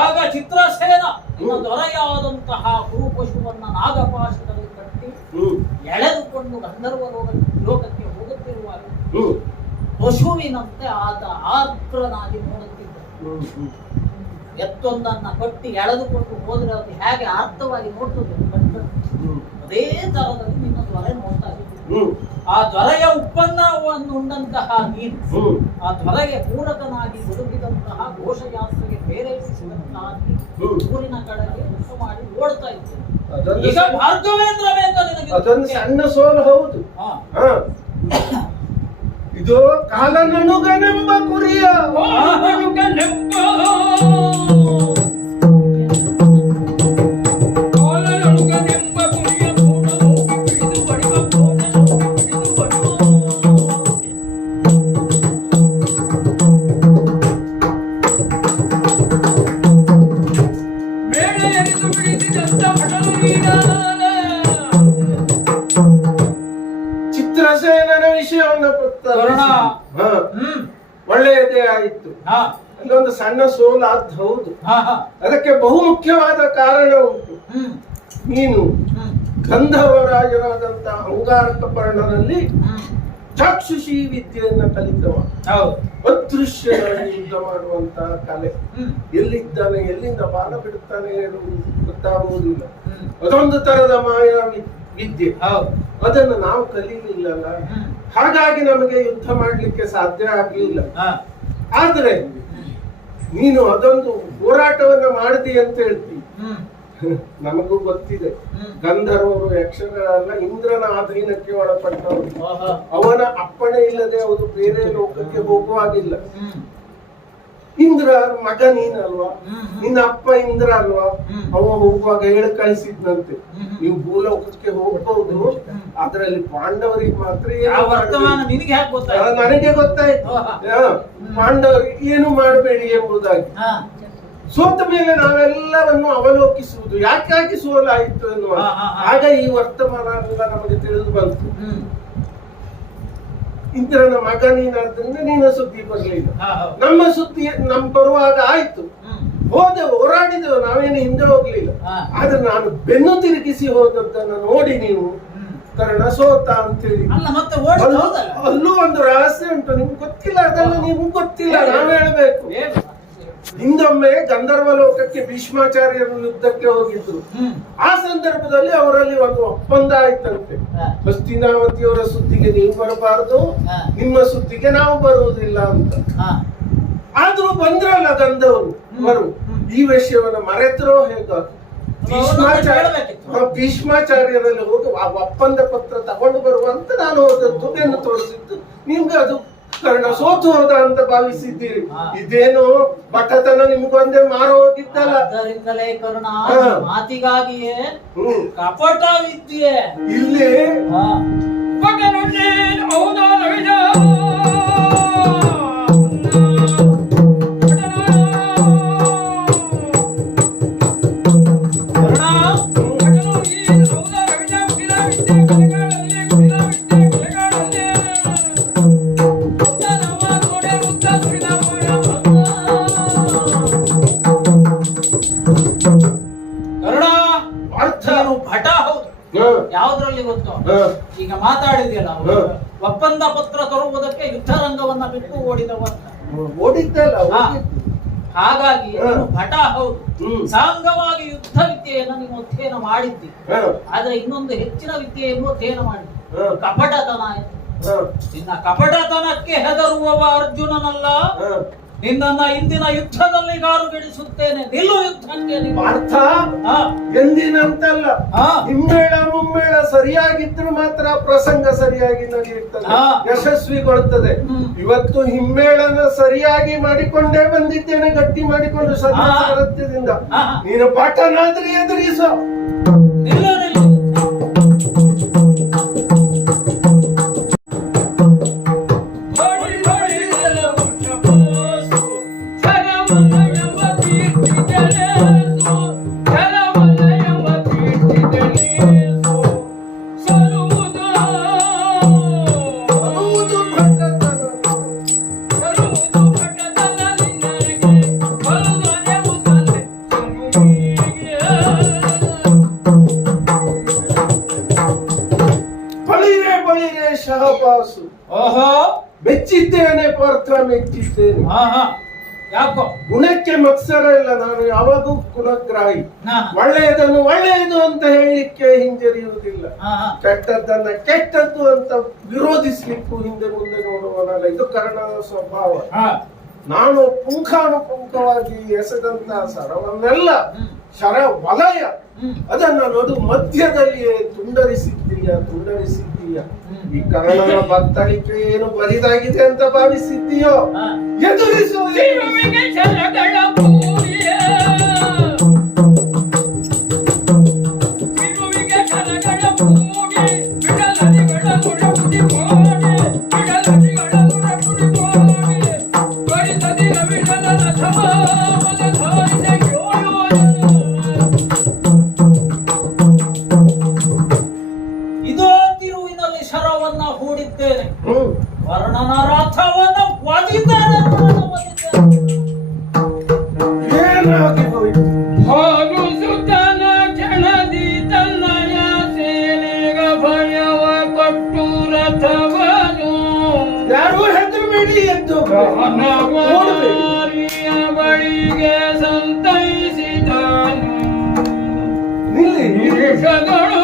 ಆಗ ಚಿತ್ರಸೇನ ನಿಮ್ಮ ದೊರೆಯಾದಂತಹ ಕುರುಪಶುವನ್ನ ನಾಗಪಾಶದಲ್ಲಿ ಕಟ್ಟಿ ಎಳೆದುಕೊಂಡು ಗಂಧರ್ವ ಲೋಕಕ್ಕೆ ಹೋಗುತ್ತಿರುವಾಗ ಪಶುವಿನಂತೆ ಆತ ಆರ್ದ್ರನಾಗಿ ನೋಡುತ್ತಿದ್ದ. ಎತ್ತೊಂದನ್ನ ಕಟ್ಟಿ ಎಳೆದುಕೊಂಡು ಹೋದ್ರೆ ಅದು ಹೇಗೆ ಆರ್ಥವಾಗಿ ನೋಡ್ತದೆ, ಅದೇ ತರದಲ್ಲಿ ನಿನ್ನ ದೊರೆ ನೋಡ್ತಾ ಇತ್ತು. ಆ ದೊರೆಯ ಉತ್ಪನ್ನವನ್ನು ಉಂಡಂತಹ ನೀನು ಆ ದೊರೆಗೆ ಪೂರಕನಾಗಿ ಬದುಕಿದಂತಹ ಘೋಷಯಾತ್ರೆಗೆ ಪ್ರೇರೇಪಿಸಿದಂತಹ ಊರಿನ ಕಡೆಗೆ ಮುಖ ಮಾಡಿ ಓಡ್ತಾ ಇತ್ತು. ಈಗ ಭಾರ್ಗವೇಂದ್ರ ಬೇಕಾ ನಿನಗೆ? ಅದೊಂದು ಸಣ್ಣ ಸೋಲು ಹೌದು. ಇದು ಕಾಲನನುಗನೆಂಬ ಕುರಿಯ ಚಿತ್ರಸೇನನ ವಿಷಯವನ್ನು ಒಳ್ಳೆಯದೇ ಆಯಿತು. ಅಲ್ಲೊಂದು ಸಣ್ಣ ಸೋಲಾದ್ ಹೌದು. ಅದಕ್ಕೆ ಬಹು ಮುಖ್ಯವಾದ ಕಾರಣ ಉಂಟು. ನೀನು ಗಂಧರ್ವರಾಜನಾದಂತ ಅಂಗಾರಕ ಪರ್ಣನಲ್ಲಿ ಚಾಕ್ಷುಷಿ ವಿದ್ಯೆಯನ್ನ ಕಲಿತವ. ಅದೃಶ್ಯನಾಗಿ ಯುದ್ಧ ಮಾಡುವಂತಹ ಕಲೆ. ಎಲ್ಲಿದ್ದಾನೆ, ಎಲ್ಲಿಂದ ಬಾಣ ಬಿಡುತ್ತಾನೆ ಹೇಳುವುದು ಗೊತ್ತಾಗುವುದಿಲ್ಲ. ಅದೊಂದು ತರದ ಮಾಯಾ ವಿದ್ಯೆ. ಅದನ್ನು ನಾವು ಕಲೀಲಿಲ್ಲಲ್ಲ, ಹಾಗಾಗಿ ನಮಗೆ ಯುದ್ಧ ಮಾಡ್ಲಿಕ್ಕೆ ಸಾಧ್ಯ ಆಗಲಿಲ್ಲ. ಆದ್ರೆ ನೀನು ಅದೊಂದು ಹೋರಾಟವನ್ನ ಮಾಡಿದಿ ಅಂತ ಹೇಳ್ತಿ. ನಮಗೂ ಗೊತ್ತಿದೆ, ಗಂಧರ್ವರು ಯಕ್ಷಗಳೆಲ್ಲ ಇಂದ್ರನ ಅಧೀನಕ್ಕೆ ಒಳಪಟ್ಟವರು. ಅವನ ಅಪ್ಪಣೆ ಇಲ್ಲದೆ ಅವರು ಬೇರೆ ಲೋಕಕ್ಕೆ ಹೋಗುವಾಗಿಲ್ಲ. ಇಂದ್ರ ಮಗ ನೀನಲ್ವಾ, ನಿನ್ನ ಅಪ್ಪ ಇಂದ್ರ ಅಲ್ವಾ, ಅವ ಹೋಗುವಾಗ ಹೇಳಿ ಕಳಿಸಿದ್ನಂತೆ ನೀವು ಭೂಲೋಕಕ್ಕೆ ಹೋಗ್ಬಹುದು, ಅದ್ರಲ್ಲಿ ಪಾಂಡವರಿಗೆ ಮಾತ್ರ ನನಗೆ ಗೊತ್ತಾಯ್ತು ಪಾಂಡವರಿಗೆ ಏನು ಮಾಡಬೇಡಿ ಎಂಬುದಾಗಿ. ಸೋತ ಮೇಲೆ ನಾವೆಲ್ಲವನ್ನು ಅವಲೋಕಿಸುವುದು ಯಾಕೆ ಸೋಲಾಯಿತು ಎನ್ನುವ ಆಗ ಈ ವರ್ತಮಾನ ಎಲ್ಲ ನಮಗೆ ತಿಳಿದು ಬಂತು. ಇಂದ್ರನ ಮಗ ನೀನಾದ್ರಿಂದ ನಿನ್ನ ಸುದ್ದಿ ಬರ್ಲಿಲ್ಲ, ನಮ್ಮ ಸುದ್ದಿ ಬರುವಾಗ ಆಯ್ತು, ಹೋರಾಡಿದೆವು, ನಾವೇನು ಹಿಂದೆ ಹೋಗ್ಲಿಲ್ಲ. ಆದ್ರೆ ನಾನು ಬೆನ್ನು ತಿರುಗಿಸಿ ಹೋದದ್ದನ್ನು ನೋಡಿ ನೀವು ಕರ್ಣ ಸೋತ ಅಂತೇಳಿ ಅಲ್ಲೂ ಒಂದು ರಹಸ್ಯ ಉಂಟು, ನಿಮ್ಗೆ ಗೊತ್ತಿಲ್ಲ, ಅದೆಲ್ಲ ನಿಮ್ಗೆ ಗೊತ್ತಿಲ್ಲ, ನಾವು ಹೇಳ್ಬೇಕು. ಹಿಂದೊಮ್ಮೆ ಗಂಧರ್ವ ಲೋಕಕ್ಕೆ ಭೀಷ್ಮಾಚಾರ್ಯರು ಯುದ್ಧಕ್ಕೆ ಹೋಗಿದ್ರು. ಆ ಸಂದರ್ಭದಲ್ಲಿ ಅವರಲ್ಲಿ ಒಂದು ಒಪ್ಪಂದ ಆಯ್ತಂತೆ, ಹಸ್ತಿನಾವತಿಯವರ ಸುದ್ದಿಗೆ ನೀವು ಬರಬಾರದು, ನಿಮ್ಮ ಸುದ್ದಿಗೆ ನಾವು ಬರುವುದಿಲ್ಲ ಅಂತ. ಆದ್ರೂ ಬಂದ್ರಲ್ಲ ಗಂಧವರು, ಈ ವಿಷಯವನ್ನು ಮರೆತರೋ ಹೇಗ ಭೀಷ್ಮಾಚಾರ್ಯರಲ್ಲಿ ಹೋಗಿ ಆ ಒಪ್ಪಂದ ಪತ್ರ ತಗೊಂಡು ಬರುವಂತ ನಾನು ಹೋದದ್ದು, ಬೆನ್ನು ತೋರಿಸಿದ್ದು ನಿಮ್ಗೆ ಅದು ಕರ್ಣ ಸೋತು ಹೋದ ಅಂತ ಭಾವಿಸಿದ್ದೀರಿ. ಇದೇನು ಬಟ್ಟತನ ನಿಮ್ಗೊಂದೇ ಮಾರು ಹೋಗಿದ್ದಲ್ಲ. ಅದರಿಂದಲೇ ಕರ್ಣ ಮಾತಿಗಾಗಿಯೇ ಕಪಟ ವಿದ್ಯೆ ಇಲ್ಲಿ ಯಾವ್ದ್ರಲ್ಲಿ ಗೊತ್ತು, ಈಗ ಮಾತಾಡಿದ್ಯಲ್ಲ, ಒಪ್ಪಂದ ಪತ್ರ ತರುವುದಕ್ಕೆ ಯುದ್ಧ ರಂಗವನ್ನ ಬಿಟ್ಟು ಓಡಿದವ. ಹಾಗಾಗಿ ಭಟ ಹೌದು, ಸಾಂಗವಾಗಿ ಯುದ್ಧ ವಿದ್ಯೆಯನ್ನು ನೀವು ಅಧ್ಯಯನ ಮಾಡಿದ್ದಿ. ಆದ್ರೆ ಇನ್ನೊಂದು ಹೆಚ್ಚಿನ ವಿದ್ಯೆಯನ್ನು ಅಧ್ಯಯನ ಮಾಡಿದ್ದಿ, ಕಪಟತನ. ನಿನ್ನ ಕಪಟತನಕ್ಕೆ ಹೆದರುವವ ಅರ್ಜುನನಲ್ಲ, ನಿನ್ನನ್ನ ಇಂದಿನ ಯುದ್ಧದಲ್ಲಿ ಗಾರುಗೆಡಿಸುತ್ತೇನೆ, ನಿಲ್ಲು ಯುದ್ಧಕ್ಕೆ. ಅರ್ಥ ಎಂದಿನಂತಲ್ಲ, ಹಿಮ್ಮೇಳ ಮುಮ್ಮೇಳ ಸರಿಯಾಗಿದ್ರು ಮಾತ್ರ ಪ್ರಸಂಗ ಸರಿಯಾಗಿ ನಡೆಯುತ್ತದೆ, ಯಶಸ್ವಿಗೊಳ್ಳುತ್ತದೆ. ಇವತ್ತು ಹಿಮ್ಮೇಳನ ಸರಿಯಾಗಿ ಮಾಡಿಕೊಂಡೇ ಬಂದಿದ್ದೇನೆ, ಗಟ್ಟಿ ಮಾಡಿಕೊಂಡು ಸಾಮರ್ಥ್ಯದಿಂದ. ನೀನು ಪಾಠನಾದ್ರೆ ಎದುರಿಸೋ. ಮೆಚ್ಚಿದ್ದೇನೆ ಪಾರ್ಥ, ಮೆಚ್ಚಿದ್ದೇನೆ. ಯಾಕೋ ಗುಣಕ್ಕೆ ಮತ್ಸರ ಇಲ್ಲ, ನಾನು ಯಾವಾಗೂ ಗುಣಗ್ರಾಹಿ. ಒಳ್ಳೆಯದನ್ನು ಒಳ್ಳೆಯದು ಅಂತ ಹೇಳಲಿಕ್ಕೆ ಹಿಂಜರಿಯುವುದಿಲ್ಲ, ಕೆಟ್ಟದ್ದನ್ನ ಕೆಟ್ಟದ್ದು ಅಂತ ವಿರೋಧಿಸ್ಲಿಕ್ಕೂ ಹಿಂದೆ ಮುಂದೆ ನೋಡುವನಲ್ಲ. ಇದು ಕರ್ಣನ ಸ್ವಭಾವ. ನಾನು ಪುಂಖಾನುಪುಂಖವಾಗಿ ಎಸೆದಂತಹ ಸರವನ್ನೆಲ್ಲ ಶರ ವಲಯ ಅದನ್ನ ನೋಡು ಮಧ್ಯದಲ್ಲಿಯೇ ತುಂಡರಿಸಿದ್ದೀಯ. ಈ ಕರ್ಣನ ಬತ್ತಳಿಕೆ ಏನು ಬರಿದಾಗಿದೆ ಅಂತ ಭಾವಿಸಿದ್ದೀಯೋ, ಎದುರಿಸುವ ವರ್ಣನ ರಥವನ್ನು ಒದಿದರೆ ಹಾಗೂ ಸುತನ ಕೆಣದಿ ತನ್ನಯ ಸೇನೆಗ ಭಯವ ಕೊಟ್ಟು ರಥವನು ಯಾರು ಹೆದರಬೇಡಿ ಎಂದು ಬಳಿಗೆ ಸಂತೈಸಿದನು. ನಿಲ್ಲಿಗಳು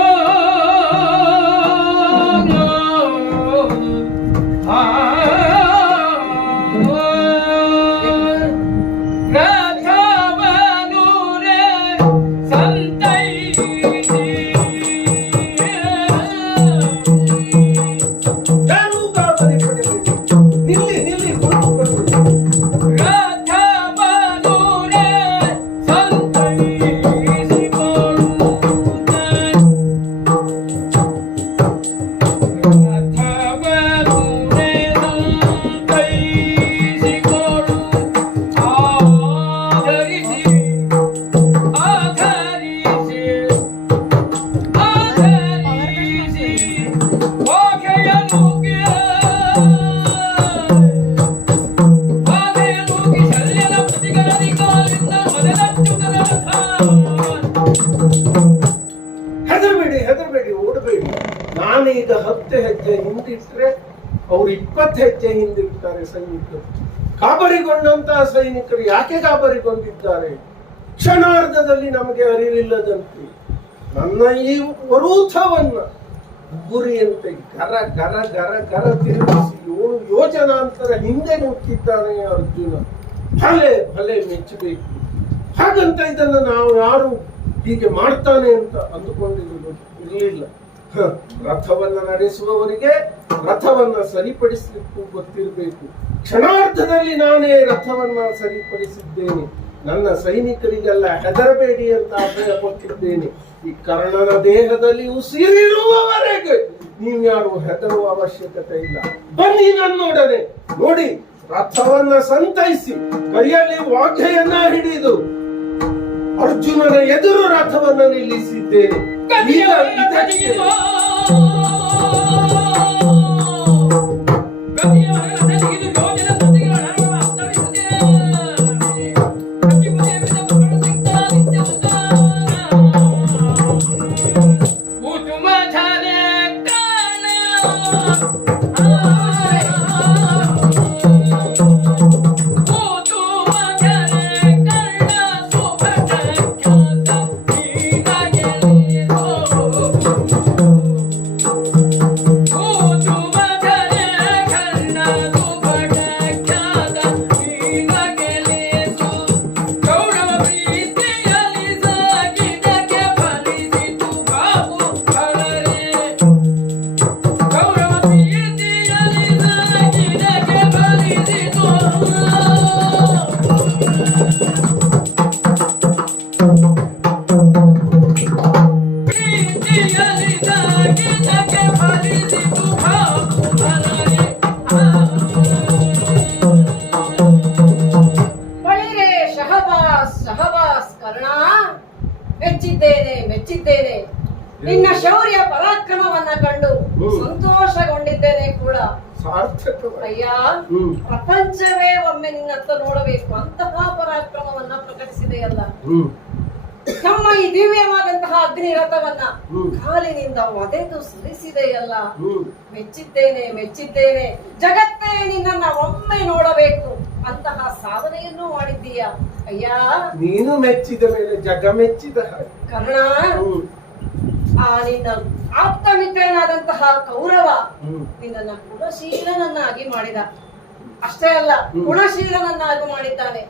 ಹೆದರಬೇಡಿ, ಓಡಬೇಡಿ. ನಾನೀಗ 10 ಹೆಜ್ಜೆ ಹಿಂದಿಟ್ರೆ ಅವ್ರು 20 ಹೆಜ್ಜೆ ಹಿಂದಿರ್ತಾರೆ ಸೈನಿಕರು. ಗಾಬರಿಗೊಂಡಂತಹ ಸೈನಿಕರು ಯಾಕೆ ಗಾಬರಿಗೊಂಡಿದ್ದಾರೆ? ಕ್ಷಣಾರ್ಧದಲ್ಲಿ ನಮಗೆ ಅರಿವಿಲ್ಲದಂತೆ ನನ್ನ ಈ ವರೂಥವನ್ನ ಗುರಿಯಂತೆ ಗರ ಗರ ಗರ ಗರ ತಿರುಗಿಸಿ 7 ಯೋಜನಾಂತರ ಹಿಂದೆ ನುಗ್ಗಿದ್ದಾನೆ ಅರ್ಜುನ. ಭಲೆ ಭಲೆ ಮೆಚ್ಚಬೇಕು. ಹಾಗಂತ ಇದನ್ನು ನಾವು ಯಾರು ಹೀಗೆ ಮಾಡ್ತಾನೆ ಅಂತ ಅಂದುಕೊಂಡಿರಲಿಲ್ಲ. ರಥವನ್ನ ನಡೆಸುವವರಿಗೆ ರಥವನ್ನ ಸರಿಪಡಿಸಲಿಕ್ಕೂ ಗೊತ್ತಿರಬೇಕು. ಕ್ಷಣಾರ್ಧದಲ್ಲಿ ನಾನೇ ರಥವನ್ನ ಸರಿಪಡಿಸಿದ್ದೇನೆ. ನನ್ನ ಸೈನಿಕರಿಗೆಲ್ಲ ಹೆದರಬೇಡಿ ಅಂತ ಅಭಯ ಕೊಟ್ಟಿದ್ದೇನೆ. ಈ ಕರ್ಣನ ದೇಹದಲ್ಲಿ ಉಸಿರಿರುವವರೆಗೆ ನೀವ್ಯಾರು ಹೆದರುವ ಅವಶ್ಯಕತೆ ಇಲ್ಲ. ಬನ್ನಿ ನನ್ನೊಡನೆ. ನೋಡಿ, ರಥವನ್ನ ಸಂತೈಸಿ ಕೈಯಲ್ಲಿ ವಾಘೆಯನ್ನ ಹಿಡಿದು ಅರ್ಜುನನ ಎದುರು ರಥವನ್ನ ನಿಲ್ಲಿಸಿದ್ದೇನೆ. ಈಗ ಇದಕ್ಕೆ ಮೆಚ್ಚಿದ್ದೇನೆ. ನಿನ್ನ ಶೌರ್ಯ ಪರಾಕ್ರಮವನ್ನ ಕಂಡು ಸಂತೋಷಗೊಂಡಿದ್ದೇನೆ ಕೂಡ. ಅಯ್ಯ, ಪ್ರಪಂಚವೇ ಒಮ್ಮೆ ನಿನ್ನತ್ತ ನೋಡಬೇಕು, ಅಂತಹ ಪರಾಕ್ರಮವನ್ನ ಪ್ರಕಟಿಸಿದೆಯಲ್ಲ. ನಮ್ಮ ಈ ದಿವ್ಯವಾದಂತಹ ಅಗ್ನಿ ರಥವನ್ನ ಕಾಲಿನಿಂದ ಒದೆದು ಸರಿಸಿದೆಯಲ್ಲ. ಮೆಚ್ಚಿದ್ದೇನೆ ಮೆಚ್ಚಿದ್ದೇನೆ. ಜಗತ್ತೇ ನಿನ್ನನ್ನ ಒಮ್ಮೆ ನೋಡಬೇಕು ಅಂತಹ ಸಾಧನೆಯನ್ನು ಮಾಡಿದ್ದೀಯ ಅಯ್ಯ. ನೀನು ಮೆಚ್ಚಿದ ಮೇಲೆ ಜಗ ಮೆಚ್ಚಿದ ಕರ್ಣ. ಆ ನಿನ್ನ ಆಪ್ತ ಮಿತ್ರನಾದಂತಹ ಕೌರವ ನಿನ್ನನ್ನ ಗುಣಶೀಲನನ್ನಾಗಿ ಮಾಡಿದ. ಅಷ್ಟೇ ಅಲ್ಲ, ಗುಣಶೀಲನನ್ನಾಗಿ ಮಾಡಿದ್ದಾನೆ.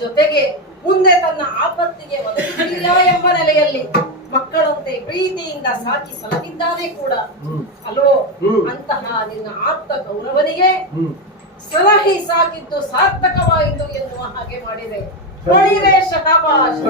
ಜೊತೆಗೆ ಮುಂದೆ ತನ್ನ ಆಪತ್ತಿಗೆ ಒದಗಿಸಿಲ್ಲ ಎಂಬ ನೆಲೆಯಲ್ಲಿ ಮಕ್ಕಳಂತೆ ಪ್ರೀತಿಯಿಂದ ಸಾಕಿ ಸಲಹಿದ್ದಾನೆ ಕೂಡ ಅಲೋ. ಅಂತಹ ನಿನ್ನ ಆಪ್ತ ಕೌರವನಿಗೆ ಸಲಹಿ ಸಾಕಿದ್ದು ಸಾರ್ಥಕವಾಯಿತು ಎನ್ನುವ ಹಾಗೆ ಮಾಡಿದೆ. ಶಹಬಾಷ್.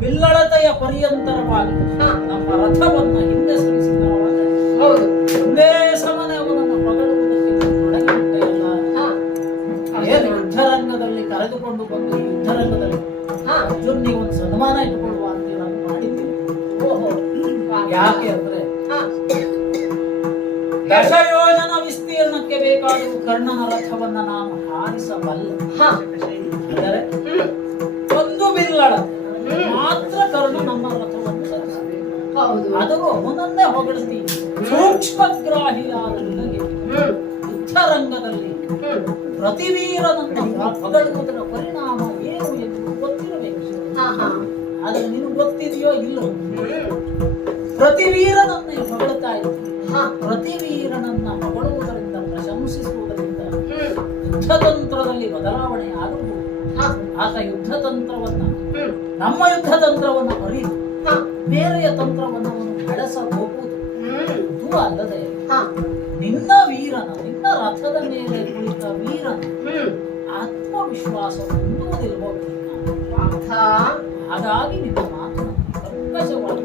ಬಿಲ್ಲಳತೆಯ ಪರ್ಯಂತರವಾಗಿ ನಮ್ಮ ರಥವನ್ನ ಹಿಂದೆ ಸರಿಸಿದವಾಗ ಒಂದೇ ಸಮನೆ ಅವನನ್ನು ಪಗಡುವುದಕ್ಕೆ ತೊಡಗಿಬಿಟ್ಟೆಯಲ್ಲ. ಏನು ಯುದ್ಧರಂಗದಲ್ಲಿ ಕರೆದುಕೊಂಡು ಬಂದು ಯುದ್ಧರಂಗದಲ್ಲಿ ಅರ್ಜುನ್ಗೆ ಒಂದು ಸನ್ಮಾನ ಇಟ್ಟುಕೊಳ್ಳುವ ಅಂತ ನಾನು ಮಾಡಿದ್ದೀನಿ. ಓಹೋ, ಯಾಕೆ ಅಂದ್ರೆ ದಶಯೋಜನ ವಿಸ್ತೀರ್ಣಕ್ಕೆ ಬೇಕಾದ ಕರ್ಣನ ರಥವನ್ನ ನಾನು ಹಾರಿಸಬಲ್ಲ. ಅಂದರೆ ಒಂದು ಬಿಲ್ಲಳತೆ ಮಾತ್ರ ಕರ್ಣ ನಮ್ಮ ರಥವನ್ನು ಸರಿಸಬೇಕು. ಅದು ಅವನನ್ನೇ ಹೊಗಳುತ್ತೀನಿ. ಸೂಕ್ಷ್ಮಗ್ರಾಹಿಯಾದ ನಿನಗೆ ಯುದ್ಧರಂಗದಲ್ಲಿ ಪ್ರತಿವೀರನನ್ನು ಹೊಗಳುವುದರ ಪರಿಣಾಮ ಏನು ಎಂದು ಗೊತ್ತಿರಬೇಕು. ಆದ್ರೆ ನಿನಗೆ ಗೊತ್ತಿದೆಯೋ ಇಲ್ಲೋ? ಪ್ರತಿವೀರನನ್ನ ಹೊಗಳುತ್ತಾ ಇದ್ದೀನಿ. ಪ್ರತಿವೀರನನ್ನ ಹೊಗಳುವುದರಿಂದ, ಪ್ರಶಂಸಿಸುವುದರಿಂದ ಯುದ್ಧತಂತ್ರದಲ್ಲಿ ಬದಲಾವಣೆ ಆಗುವುದು. ಆತ ಯುದ್ಧತಂತ್ರವನ್ನ, ನಮ್ಮ ಯುದ್ಧತಂತ್ರವನ್ನು ಅರಿತು ಬೇರೆಯ ತಂತ್ರವನ್ನು ಬೆಳೆಸಬಹುದು. ಇದು ಅಲ್ಲದೆ ನಿನ್ನ ವೀರನ, ನಿನ್ನ ರಥದ ಮೇಲೆ ಕುಳಿತ ವೀರನ ಆತ್ಮವಿಶ್ವಾಸ ಹೊಂದುವುದಿಲ್ವೋ? ಹಾಗಾಗಿ ನಿನ್ನ ಮಾತನ್ನು ಕರ್ಕಶವಾಗಿ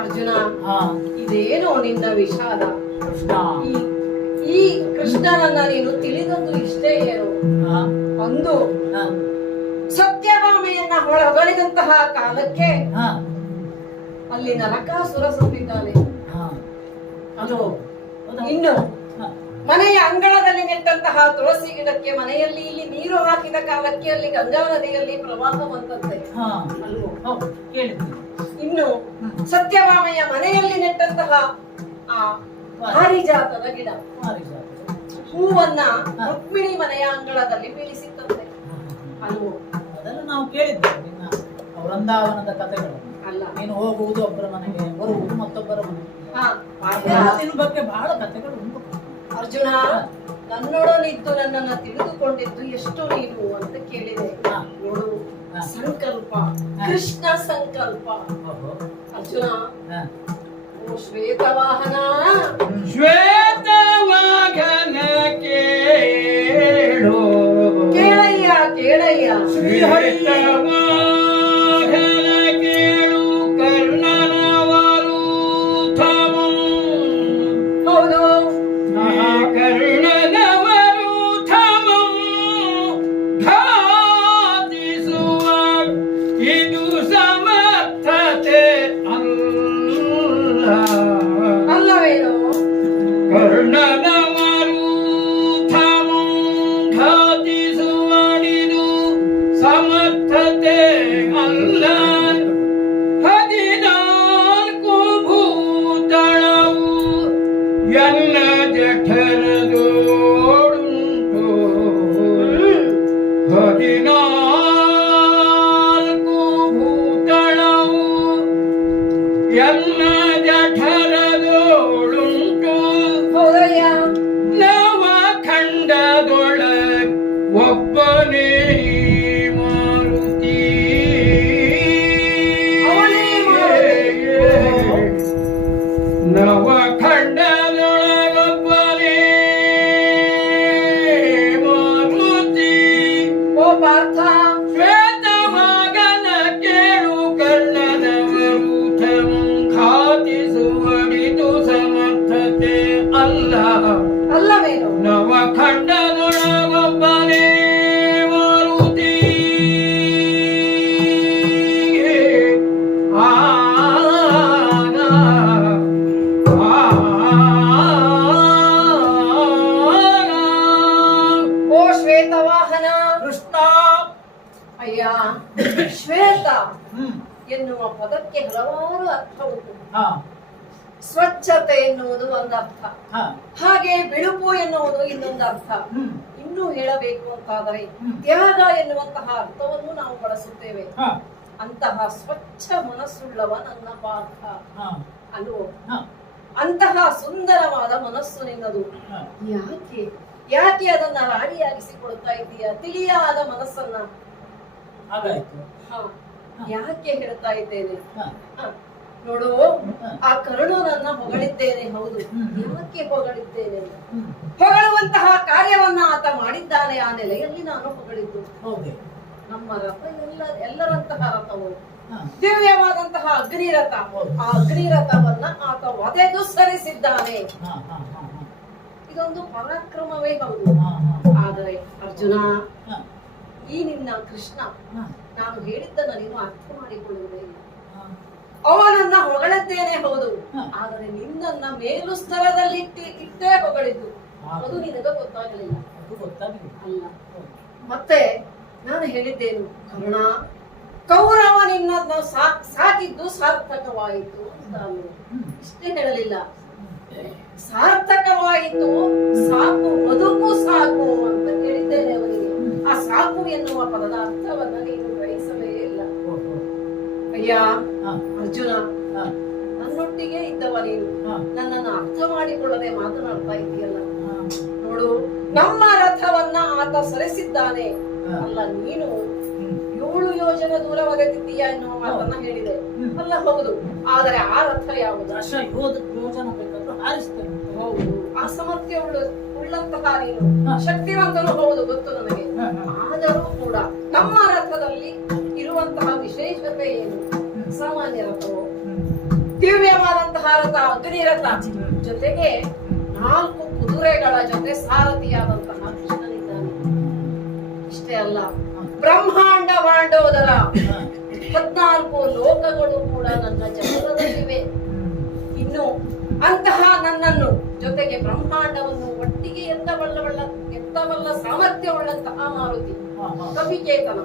ಅರ್ಜುನ, ಇದೇನೋ ನಿನ್ನ ವಿಷಾದ. ಕೃಷ್ಣ, ಈ ಈ ಕೃಷ್ಣನನ್ನ ನೀನು ತಿಳಿದದ್ದು ಇಷ್ಟೇ ಏನು? ಹಾ, ಅಂದು ಹಾ, ಸತ್ಯಭಾಮೆಯನ್ನ ಹೊಗಳಿದಂತಹ ಕಾಲಕ್ಕೆ ಹಾ, ಅಲ್ಲಿ ನರಕಾಸುರ ಸತ್ತಿದ್ದಾನೆ. ಹಾ. ಅದು ಹೌದಾ? ಇನ್ನು ಹಾ, ಮನೆಯ ಅಂಗಳದಲ್ಲಿ ನೆಟ್ಟಂತಹ ತುಳಸಿ ಗಿಡಕ್ಕೆ ಮನೆಯಲ್ಲಿ ಇಲ್ಲಿ ನೀರು ಹಾಕಿದ ಕಾಲಕ್ಕೆ ಅಲ್ಲಿ ಗಂಗಾ ನದಿಯಲ್ಲಿ ಪ್ರವಾಹ ಬಂತಂತೆ ಹಾ. ಅಲ್ವೋ? ಹೌದು, ಕೇಳಿದ್ದೀನಿ. ಇನ್ನು ಸತ್ಯಭಾಮೆಯ ಮನೆಯಲ್ಲಿ ನೆಟ್ಟಂತಹ ಆ ಪಾರಿಜಾತದ ಗಿಡ ಪಾರಿಜಾತ. ಹೂವನ್ನ ರುಕ್ಮಿಣಿ ಮನೆಯ ಅಂಗಳದಲ್ಲಿ ಬೀಳಿಸಿತ್ತಂತೆ ಅಲ್ವೋ? ಅದೆಲ್ಲ ನಾವು ಕೇಳಿದ್ದೇವೆ ನಿನ್ನ ವೃಂದಾವನದ ಕಥೆಗಳನ್ನು. ಅಲ್ಲ. ನೀನು ಹೋಗುವುದು ಒಬ್ಬರ ಮನೆಗೆ, ಬರುವುದು ಮತ್ತೊಬ್ಬರ ಮನೆಗೆ. ಹಾ, ನಿನ್ನ ಬಗ್ಗೆ ಬಹಳ ಕಥೆಗಳು ಉಂಟು. ಅರ್ಜುನ, ನನ್ನೊಡನಿದ್ದು ನನ್ನನ್ನ ತಿಳಿದುಕೊಂಡಿದ್ದು ಎಷ್ಟು ನೀನು ಅಂತ ಕೇಳಿದೆ. ಹಾ. ನೋಡು, ಹಾ. ಸಂಕಲ್ಪ, ಹಾ. ಕೃಷ್ಣ ಸಂಕಲ್ಪ. ಓಹೋ. ಅರ್ಜುನ, ಹಾ. ಓ ಶ್ವೇತವಾಹನ, ಶ್ವೇತವಾಹನ ಕೇಳು ಕೇಳಯ್ಯ ಕೇಳಯ್ಯ. ಶ್ವೇತವಾಹನ ಕೇಳು ಕರ್ಣನ ವರೂಥಮಂ. ಹೌದು, ಕರ್ಣನ ವರೂಥಮಂ ಘಾತಿಸುವ ಇದು ಸಮರ್ಥತೆ ಅಲ್ಲ. ಅಲ್ಲವೇನು? ಕರ್ಣನ ವರೂಥಮಂ ಘಾತಿಸುವಡಿದು ಸಮರ್ಥತೆ ಅಲ್ಲ. 14 ಭೂತಳವು ಎಲ್ಲ ಜಠರದೋಡುಂಟು. 14 ಭೂತಳವು ಎಲ್ಲ ಜಠರದೋಡುಂಟು. ಹೌದಯ್ಯ. ನವ ಖಂಡದೊಳಗ್ ಒಬ್ಬನೇ ಮಾರುತಿ. ಅವನೇ ಮಾರುತಿ. ನವ ಖಂಡದೊಳಗೊಬ್ಬನೇ ಮಾರುತಿ. ಓ ಪಾರ್ಥ, ಶ್ವೇತವಾಗನ ಕೇಳು ಕರ್ಣನ ವರೂಥಮಂ ಘಾತಿಸುವಡಿದು ಸಮರ್ಥತೆ ಅಲ್ಲ. ಅಲ್ಲವೇನು? ನವ ಖಂಡದೊಳಗೊಬ್ಬನೇ ಮಾರುತಿ. ಆ ಓ ಶ್ವೇತವಾಹನ. ಕೃಷ್ಣ. ಅಯ್ಯ, ಶ್ವೇತ ಹ್ಮ್. ಎನ್ನುವ ಪದಕ್ಕೆ ಹಲವಾರು ಅರ್ಥ ಉಂಟು. ಹಾ, ಸ್ವಚ್ಛತೆ ಎನ್ನುವುದು ಒಂದು ಅರ್ಥ, ಹಾ. ಹಾಗೆ ಬಿಳುಪು ಎನ್ನುವುದು ಇನ್ನೊಂದು ಅರ್ಥ. ಹ್ಮ್. ಇನ್ನೂ ಹೇಳಬೇಕು ಅಂತಾದರೆ ಹ್ಮ್. ತ್ಯಾಗ ಎನ್ನುವಂತಹ ಅರ್ಥವನ್ನು ನಾವು ಬಳಸುತ್ತೇವೆ. ಹಾ, ಅಂತಹ ಸ್ವಚ್ಛ ಮನಸ್ಸುಳ್ಳವ ನನ್ನ ಪಾರ್ಥ ಹಾ, ಅಲ್ವೋ? ಹಾ, ಅಂತಹ ಸುಂದರವಾದ ಮನಸ್ಸು ನಿನ್ನದು. ಹಾ. ಯಾಕೆ ಯಾಕೆ ಅದನ್ನ ರಾಣಿಯಾಗಿಸಿಕೊಳ್ತಾ ಇದ್ದೀಯ? ತಿಳಿಯಾದ ಮನಸ್ಸನ್ನ. ಹಾಗಾಯ್ತು. ಹ, ಯಾಕೆ ಹೇಳ್ತಾ ಇದ್ದೇನೆ? ಹಾ, ಹ, ನೋಡು, ಆ ಕರುಣನನ್ನ ಹೊಗಳಿದ್ದೇನೆ, ಹೌದು. ಯಾಕೆ ಹೊಗಳಿದ್ದೇನೆ? ಹ್ಮ್. ಹೊಗಳುವಂತಹ ಕಾರ್ಯವನ್ನ ಆತ ಮಾಡಿದ್ದಾನೆ, ಆ ನೆಲೆಯಲ್ಲಿ ನಾನು ಹೊಗಳಿದ್ದು. ಹೌದೇ? ನಮ್ಮ ರಥ ಎಲ್ಲರಂತಹ ರಥವು ಹಾ, ದಿವ್ಯವಾದಂತಹ ಅಗ್ನಿರಥ. ಆ ಅಗ್ನಿರಥವನ್ನ ಆತ ಒದೆದು ಸರಿಸಿದ್ದಾನೆ. ಹಾ, ಹಾ, ಹಾ, ಹಾ. ಇದೊಂದು ಪರಾಕ್ರಮವೇ ಹೌದು. ಹಾ, ಹಾ. ಆದರೆ ಅರ್ಜುನ, ಹಾ, ಈ ನಿನ್ನ ಕೃಷ್ಣ ಹಾ, ನಾನು ಹೇಳಿದ್ದನ್ನ ನೀನು ಅರ್ಥ ಮಾಡಿಕೊಳ್ಳುವುದೇ ಇಲ್ಲ. ಹಾ. ಅವನನ್ನ ಹೊಗಳಿದ್ದೇನೆ, ಹೌದು. ಹಾ. ಆದರೆ ನಿನ್ನನ್ನ ಮೇಲು ಸ್ತರದಲ್ಲಿ ಇಟ್ಟೇ ಹೊಗಳಿದ್ದು. ಹಾ. ಅದು ನಿನಗ ಗೊತ್ತಾಗಲಿಲ್ಲ. ಅದು ಗೊತ್ತಾಗಲಿಲ್ಲ. ಅಲ್ಲ. ಮತ್ತೆ ನಾನು ಹೇಳಿದ್ದೇನು? ಕರುಣ, ಕೌರವ ನಿನ್ನ ಸಾಕಿದ್ದು ಸಾರ್ಥಕವಾಯಿತು ಅಂತ ಅಂದ್ರು. ಇಷ್ಟೇ ಹೇಳಲಿಲ್ಲ, ಸಾರ್ಥಕವಾಯಿತು, ಸಾಕು, ಬದುಕು ಸಾಕು ಅಂತ ಹೇಳಿದ್ದೇನೆ ಅವನಿಗೆ. ಆ ಸಾಕು ಎನ್ನುವ ಪದದ ಅರ್ಥವನ್ನ ನೀನು ಗ್ರಹಿಸಲೇ ಇಲ್ಲ. ಅಯ್ಯ ಹಾ, ಅರ್ಜುನ, ಹಾ, ನನ್ನೊಟ್ಟಿಗೆ ಇದ್ದವ ನೀನು ಹಾ, ನನ್ನನ್ನು ಅರ್ಥ ಮಾಡಿಕೊಳ್ಳದೆ ಮಾತನಾಡ್ತಾ ಇದೆಯಲ್ಲ. ಹಾ. ನೋಡು, ನಮ್ಮ ರಥವನ್ನ ಆತ ಸರಿಸಿದ್ದಾನೆ. ಹಾ. ಅಲ್ಲ, ನೀನು ಹ್ಮ್. 7 ಯೋಜನೆ ದೂರ ಒಗೆದಿದ್ದೀಯಾ ಎನ್ನುವ ಮಾತನ್ನ ಹೇಳಿದೆ. ಹ್ಮ್. ಅಲ್ಲ, ಹೌದು. ಆದರೆ ಆ ರಥ ಯಾವುದು? ದಶ ಯೋಜನ ಬೇಕಾದ್ರೂ ಹಾರಿಸ್ತೇನೆ. ಹೌದು. ಆ ಸಾಮರ್ಥ್ಯ ಉಳ್ಳಂತಹ ನೀನು ಹಾ. ಶಕ್ತಿವಂತನು, ಹೌದು, ಗೊತ್ತು ನನಗೆ. ಹಾ, ಹಾ. ಆದರೂ ಕೂಡ ನಮ್ಮ ರಥದಲ್ಲಿ ಇರುವಂತಹ ವಿಶೇಷತೆ ಏನು? ಸಾಮಾನ್ಯ ರಥವು ಹ್ಮ್. ದಿವ್ಯವಾದಂತಹ ರಥ, ಅಗ್ನಿ ರಥ. ಜೊತೆಗೆ 4 ಕುದುರೆಗಳ ಜೊತೆ ಸಾರಥಿಯಾದಂತಹ ಕೃಷ್ಣನಿದ್ದಾನೆ. ಇಷ್ಟೇ ಅಲ್ಲ, ಬ್ರಹ್ಮಾಂಡ ಮಾಂಡೋದರ 14 ಲೋಕಗಳು ಕೂಡ ನನ್ನ ಚಕ್ರದಲ್ಲಿವೆ. ಇನ್ನು ಅಂತಹ ನನ್ನನ್ನು ಜೊತೆಗೆ ಬ್ರಹ್ಮಾಂಡವನ್ನು ಒಟ್ಟಿಗೆ ಎತ್ತಬಲ್ಲ ಸಾಮರ್ಥ್ಯವುಳ್ಳಂತಹ ಮಾರುತಿ ಕಪಿಕೇತನ,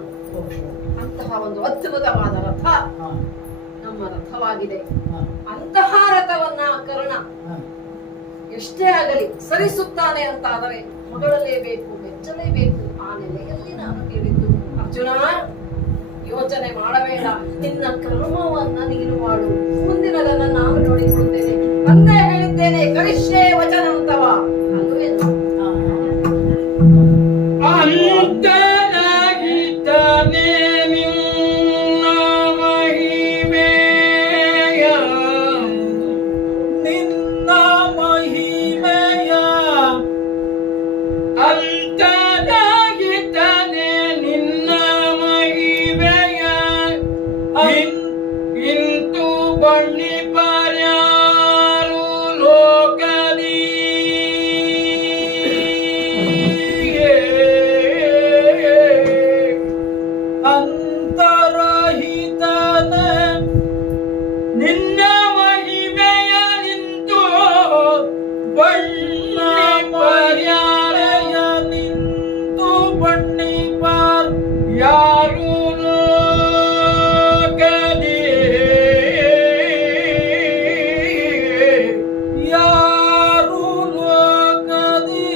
ಅಂತಹ ಒಂದು ಅದ್ಭುತವಾದ ರಥ ನಮ್ಮ ರಥವಾಗಿದೆ. ಅಂತಹ ರಥವನ್ನ ಕರ್ಣ ಎಷ್ಟೇ ಆಗಲಿ ಸರಿಸುತ್ತಾನೆ ಅಂತಾದರೆ ಹೊಗಳಲೇಬೇಕು, ಮೆಚ್ಚಲೇಬೇಕು. ಆ ನೆಲೆಯಲ್ಲಿ ನಾನು ಹೇಳಿದ್ದು, ಅರ್ಜುನ ಯೋಚನೆ ಮಾಡಬೇಡ, ನಿನ್ನ ಕರ್ಮವನ್ನ ನೀನು ಮಾಡು, ಮುಂದಿನದನ್ನ ನಾನು ನೋಡಿಕೊಳ್ಳುತ್ತೇನೆ. ಅಂದೇ ಹೇಳಿದ್ದೇನೆ, ಕರಿಷ್ಯೆ ವಚನಂತವ ಅಲ್ಲವೇನು? ಅಂತರಾಗಿದ್ದಾನೆ ನಿನ್ನ ಮಹಿಮೆಯ, ನಿನ್ನ ಮಹಿಮೆಯ ಅಂತರಾಗಿದ್ದಾನೆ ನಿನ್ನ ಮಹಿಮೆಯ, ಇಂತು ಬಣ್ಣಿ ಪರ್ಯಾರು ಲೋಕದಿ ಅಂತರಹಿತನೆ ನಿನ್ನ ಮಹಿಮೆಯ ನಿಂತು ಬಣ್ಣ ಪರ್ಯಾಯ ನಿಂತು ಬಣ್ಣಿಪಾರ್ ಯಾರು ಲೋಕದಿ ಯಾರು ಲೋಕದಿ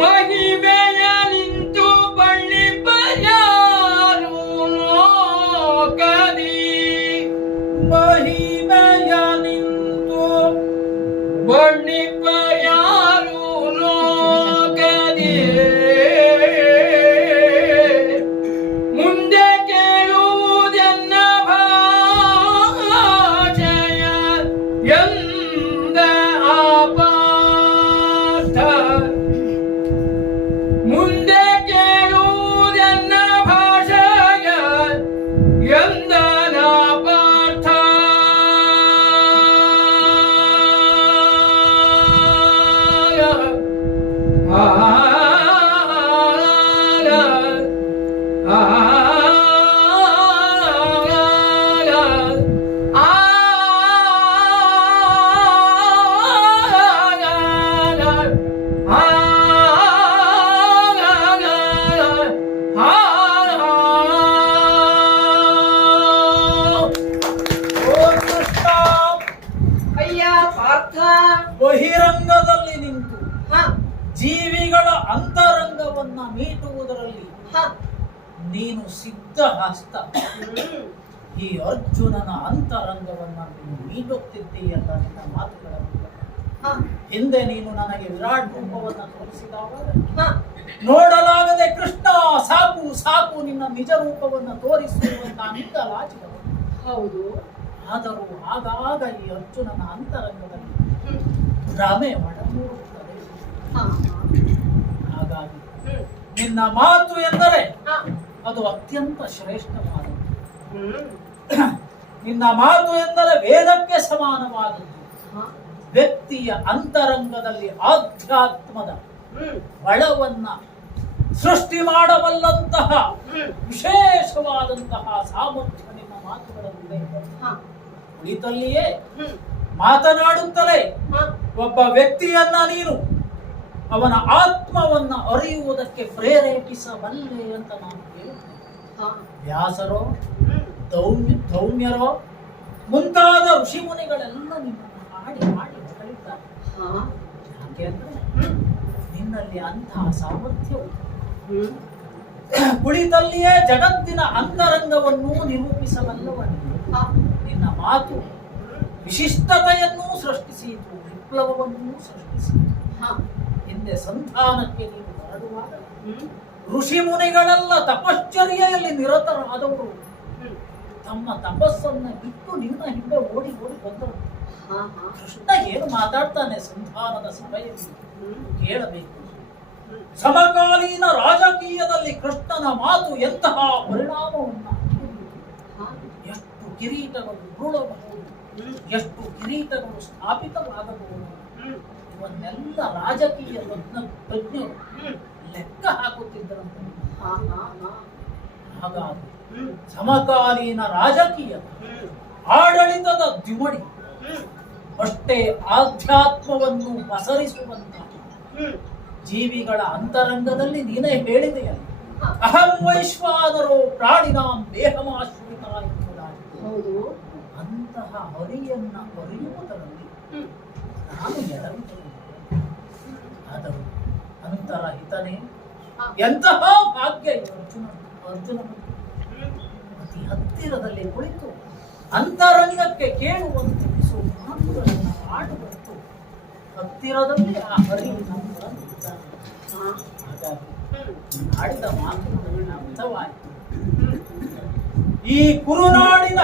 ಮಹಿಮೆಯ ನಿಂತು ಬಣ್ಣಿ ಪರ್ಯಾರು ಲೋಕದಿ ಮಹಿಮೆಯ ನಿಂತು ಬಣ್ಣಿ ಪರ್ಯಾರು ಲೋಕದಿ ಮುಂದೆ ಕೇಳುವುದೆನ್ನ ಭಾಷೆಯ ಎಂದ ಆಪಾರ್ಥ, ಮುಂದೆ ಕೇಳುವುದೆನ್ನ ಭಾಷೆಯ ಎಂದ ಪಾರ್ಥ. ಓ ಕೃಷ್ಣ, ಅಯ್ಯ ಪಾರ್ಥ, ಬಹಿರಂಗದಲ್ಲಿ ನಿಂತು ಹ ಜೀವಿಗಳ ಅಂತರಂಗವನ್ನ ಮೀಟುವುದರಲ್ಲಿ ಹ ನೀನು ಸಿದ್ಧ ಹಸ್ತ. ಈ ಅರ್ಜುನನ ಅಂತರಂಗವನ್ನ ನೀನು ಮೀಟುತ್ತಿದ್ದೀಯಲ್ಲ ನಿನ್ನ ಮಾತುಗಳ ಮೂಲಕ. ಹಿಂದೆ ನೀನು ನನಗೆ ವಿರಾಟ್ ರೂಪವನ್ನ ತೋರಿಸಿದಾಗ ನೋಡಲಾಗದೆ ಕೃಷ್ಣ ಸಾಕು ಸಾಕು ನಿನ್ನ ನಿಜ ರೂಪವನ್ನ ತೋರಿಸುವಂತ ನಿಂದ ಲಾಚಿದವು. ಹೌದು, ಆದರೂ ಆಗಾಗ ಈ ಅರ್ಜುನನ ಅಂತರಂಗದಲ್ಲಿ ಭ್ರಮೆ ಒಡಮೂಡುತ್ತದೆ. ಹಾಗಾಗಿ ನಿನ್ನ ಮಾತು ಎಂದರೆ ಅದು ಅತ್ಯಂತ ಶ್ರೇಷ್ಠವಾದದ್ದು. ನಿನ್ನ ಮಾತು ಎಂದರೆ ವೇದಕ್ಕೆ ಸಮಾನವಾದದ್ದು. ವ್ಯಕ್ತಿಯ ಅಂತರಂಗದಲ್ಲಿ ಆಧ್ಯಾತ್ಮದ ಬಲವನ್ನ ಸೃಷ್ಟಿ ಮಾಡಬಲ್ಲಂತಹ ವಿಶೇಷವಾದಂತಹ ಸಾಮರ್ಥ್ಯ ನಿಮ್ಮ ಮಾತುಗಳಲ್ಲಿದೆ. ಕುಳಿತಲ್ಲಿಯೇ ಮಾತನಾಡುತ್ತಲೇ ಒಬ್ಬ ವ್ಯಕ್ತಿಯನ್ನ ನೀನು ಅವನ ಆತ್ಮವನ್ನ ಅರಿಯುವುದಕ್ಕೆ ಪ್ರೇರೇಪಿಸಬಲ್ಲೆ ಅಂತ ನಾನು ಹೇಳುತ್ತೇನೆ. ವ್ಯಾಸರೋ ಧೌಮ್ಯರೋ ಮುಂತಾದ ಋಷಿಮುನಿಗಳೆಲ್ಲ ನಿನ್ನನ್ನು ಹಾಡಿ ಹಾಡಿ ಹೊಗಳಿದ್ದಾರೆ. ಯಾಕೆ ಅಂದ್ರೆ ನಿನ್ನಲ್ಲಿ ಅಂತಹ ಸಾಮರ್ಥ್ಯವು ಕುಳಿತಲ್ಲಿಯೇ ಜಗತ್ತಿನ ಅಂತರಂಗವನ್ನು ನಿರೂಪಿಸಬಲ್ಲವನು. ನಿನ್ನ ಮಾತು ವಿಶಿಷ್ಟತೆಯನ್ನೂ ಸೃಷ್ಟಿಸಿತು, ವಿಪ್ಲವವನ್ನೂ ಸೃಷ್ಟಿಸಿತು. ಹಿಂದೆ ಸಂಧಾನಕ್ಕೆ ನೀವು ಹೊರಡುವಾಗ ಋಷಿ ಮುನಿಗಳೆಲ್ಲ ತಪಶ್ಚರ್ಯೆಯಲ್ಲಿ ನಿರತರಾದವರು ತಮ್ಮ ತಪಸ್ಸನ್ನ ಬಿಟ್ಟು ನಿನ್ನ ಹಿಂದೆ ಓಡಿ ಓಡಿ ಬಂದರು. ಕೃಷ್ಣ ಏನು ಮಾತಾಡ್ತಾನೆ ಸಂಧಾನದ ಸಭೆಯಲ್ಲಿ ಕೇಳಬೇಕು. ಸಮಕಾಲೀನ ರಾಜಕೀಯದಲ್ಲಿ ಕೃಷ್ಣನ ಮಾತು ಎಂತಹ ಪರಿಣಾಮವನ್ನ, ಎಷ್ಟು ಕಿರೀಟಗಳು ಉರುಳಬಹುದು, ಎಷ್ಟು ಕಿರೀಟಗಳು ಸ್ಥಾಪಿತವಾಗಬಹುದು. ಇವನ್ನೆಲ್ಲ ರಾಜಕೀಯ ತಜ್ಞರು ಲೆಕ್ಕ ಹಾಕುತ್ತಿದ್ದರಂತೆ. ಹಾಗಾಗಿ ಸಮಕಾಲೀನ ರಾಜಕೀಯ ಆಡಳಿತದ ದ್ವಿಮಡಿ ಅಷ್ಟೇ ಆಧ್ಯಾತ್ಮವನ್ನು ಪಸರಿಸುವಂತಹ ಜೀವಿಗಳ ಅಂತರಂಗದಲ್ಲಿ ನೀನೇ ಹೇಳಿದೆಯಲ್ಲ, ಅಹಂ ವೈಶ್ವಾನರೋ ಪ್ರಾಣಿನಾಂ ದೇಹಮಾಶ್ರಿತ ಎಂಬುದಾಗಿ. ಹೌದು. ಅಂತಹ ಹರಿಯನ್ನ ಅರಿಯುವುದರಲ್ಲಿ ನಾನು ಎಡವಿದ್ದೇನೆ. ಆದರೂ ಅಂತರಹಿತನೇ ಎಂತಹ ಭಾಗ್ಯ ಇದು ಅರ್ಜುನ ಅತಿ ಹತ್ತಿರದಲ್ಲಿ ಕುಳಿತು ಅಂತರಂಗಕ್ಕೆ ಕೇಳುವಂತೆ ಮಾತುಗಳನ್ನು ಆಡುವಂತು ಹತ್ತಿರದಲ್ಲಿ ಆ ಹರಿ ನಮ್ಮೊಳಗಿದ್ದಾನೆ. ಹಾಗಾಗಿ ಆಡಿದ ಮಾತುಗಳ ಅರ್ಥವಾಯಿತು. ಈ ಕುರುನಾಡಿನ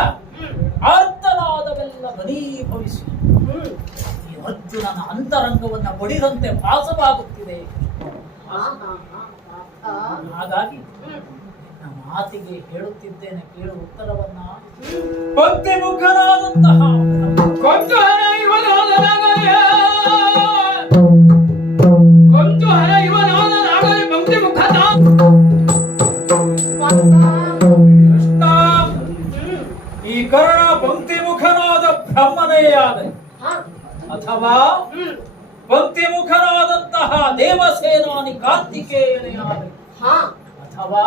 ಆರ್ತನಾದವೆಲ್ಲ ಘನೀಭವಿಸಿ ಈ ಅರ್ಜುನನ ಅಂತರಂಗವನ್ನ ಬಡಿದಂತೆ ಭಾಸವಾಗುತ್ತಿದೆ. ಹಾಗಾಗಿ ನನ್ನ ಮಾತಿಗೆ ಹೇಳುತ್ತಿದ್ದೇನೆ, ಕೇಳು ಉತ್ತರವನ್ನ. ಭಕ್ತಿ ಮುಖನಾದಂತಹ ಕೊಂಚ ಹರ ಇವನಾದನಾಗಲೇ ಕೊಂಚ ಹರ ಇವನಾದನಾಗಲೇ ಭಕ್ತಿ ಮುಖದ ಕೃಷ್ಣ, ಈ ಕರ್ಣ ಭಕ್ತಿ ಮುಖನಾದ ಬ್ರಹ್ಮನೇ ಆದ, ಅಥವಾ ಭಕ್ತಿ ಮುಖನಾದಂತಹ ದೇವಸೇನಾನಿ ಕಾರ್ತಿಕೇಯನೇ ಆದ, ಅಥವಾ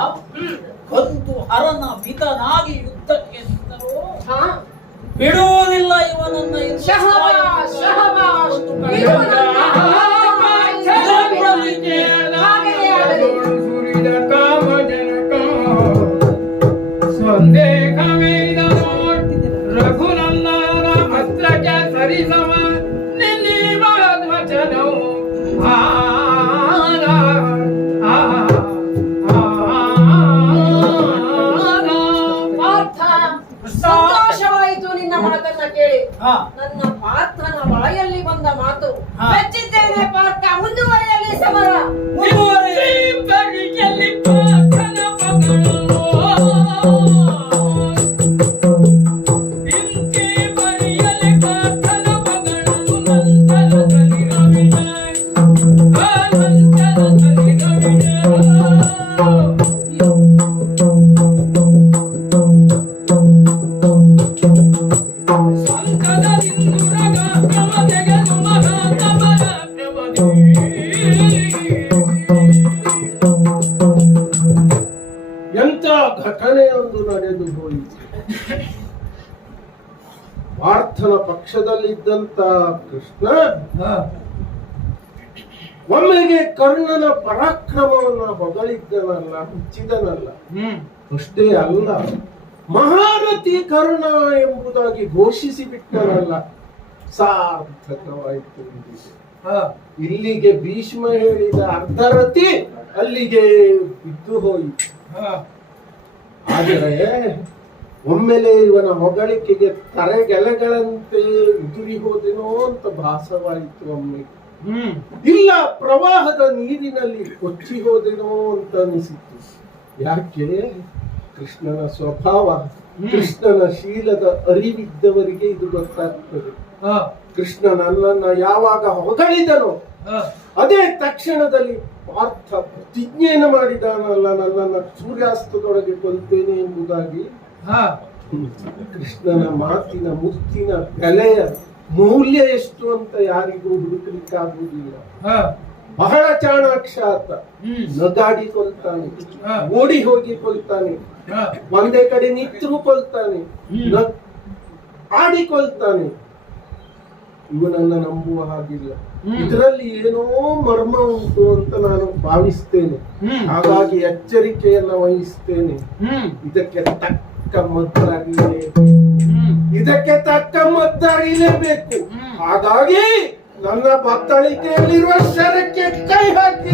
ಒಂದು ಹರನ ಪಿತನಾಗಿ ಯುದ್ಧಕ್ಕೆ ನಿಂತರೋ ಬಿಡುವುದಿಲ್ಲ ಇವನನ್ನ. ಸುರಿದ ಕಾಮಜನಕ ಸಂದೇಹವೇದ ರಘುನಂದನ ಅಸ್ತ್ರಕ್ಕೆ ಸರಿಸಮ ನಿನ್ನಿವಚನವು ಸಂತೋಷವಾಯಿತು ನಿನ್ನ ಮಾತನ್ನ ಕೇಳಿ. ನನ್ನ ಪಾರ್ಥನ ಬಾಯಲ್ಲಿ ಬಂದ ಮಾತು ಮೆಚ್ಚಿದ್ದೇನೆ. ಪಾರ್ಥ, ಮುಂದುವರೆಯಲಿ ಸಮರ. ಎಂತ ಘಟನೆಯೊಂದು ನಡೆದು ಹೋಯಿತು. ಪಾರ್ಥನ ಪಕ್ಷದಲ್ಲಿದ್ದಂತ ಕೃಷ್ಣ ಒಮ್ಮೆಗೆ ಕರ್ಣನ ಪರಾಕ್ರಮವನ್ನ ಹೊಗಳಿದ್ದನಲ್ಲ, ಹುಚ್ಚಿದನಲ್ಲ. ಅಷ್ಟೇ ಅಲ್ಲ, ಮಹಾರಥಿ ಕರ್ಣ ಎಂಬುದಾಗಿ ಘೋಷಿಸಿ ಬಿಟ್ಟನಲ್ಲ. ಸಾರ್ಥಕವಾಯಿತು. ಇಲ್ಲಿಗೆ ಭೀಷ್ಮ ಹೇಳಿದ ಅರ್ಧರಥಿ ಅಲ್ಲಿಗೆ ಬಿದ್ದು ಹೋಯಿತು. ಆದರೆ ಒಮ್ಮೆಲೆ ಇವನ ಹೊಗಳಿಕೆಗೆ ತರೆಗೆಲೆಗಳಂತೆ ಉದುರಿ ಹೋದೆನೋ ಅಂತ ಭಾಸವಾಯಿತು. ಒಮ್ಮೆ ಇಲ್ಲ, ಪ್ರವಾಹದ ನೀರಿನಲ್ಲಿ ಕೊಚ್ಚಿ ಹೋದೆನೋ ಅಂತ ಅನಿಸಿತು. ಯಾಕೆ? ಕೃಷ್ಣನ ಸ್ವಭಾವ, ಕೃಷ್ಣನ ಶೀಲದ ಅರಿವಿದ್ದವರಿಗೆ ಇದು ಗೊತ್ತಾಗ್ತದೆ. ಕೃಷ್ಣ ನನ್ನನ್ನ ಯಾವಾಗ ಹೊಗಳಿದನೋ ಅದೇ ತಕ್ಷಣದಲ್ಲಿ ಪಾರ್ಥ ಪ್ರತಿಜ್ಞೆಯನ್ನು ಮಾಡಿದಾನಲ್ಲ, ನನ್ನನ್ನ ಸೂರ್ಯಾಸ್ತದೊಳಗೆ ಕೊಲ್ತೇನೆ ಎಂಬುದಾಗಿ. ಕೃಷ್ಣನ ಮಾತಿನ ಮುತ್ತಿನ ಬೆಲೆಯ ಮೌಲ್ಯ ಎಷ್ಟು ಅಂತ ಯಾರಿಗೂ ಹುಡುಕಲಿಕ್ಕಾಗುವುದಿಲ್ಲ. ಬಹಳ ಚಾಣಾಕ್ಷ ಆತ. ನಗಾಡಿ ಕೊಲ್ತಾನೆ, ಓಡಿ ಹೋಗಿ ಕೊಲ್ತಾನೆ, ಒಂದೇ ಕಡೆ ನಿಂತರೂ ಕೊಲ್ತಾನೆ, ಆಡಿಕೊಳ್ತಾನೆ. ಇವನನ್ನ ನಂಬುವ ಹಾಗಿಲ್ಲ. ಇದರಲ್ಲಿ ಏನೋ ಮರ್ಮ ಉಂಟು ಅಂತ ನಾನು ಭಾವಿಸ್ತೇನೆ. ಹಾಗಾಗಿ ಎಚ್ಚರಿಕೆಯನ್ನ ವಹಿಸ್ತೇನೆ. ಇದಕ್ಕೆ ತಕ್ಕ ಮದ್ದರಿಲೇಬೇಕು. ಹಾಗಾಗಿ ನನ್ನ ಬತ್ತಳಿಕೆಯಲ್ಲಿರುವ ಶರಕ್ಕೆ ಕೈ ಹಾಕಿ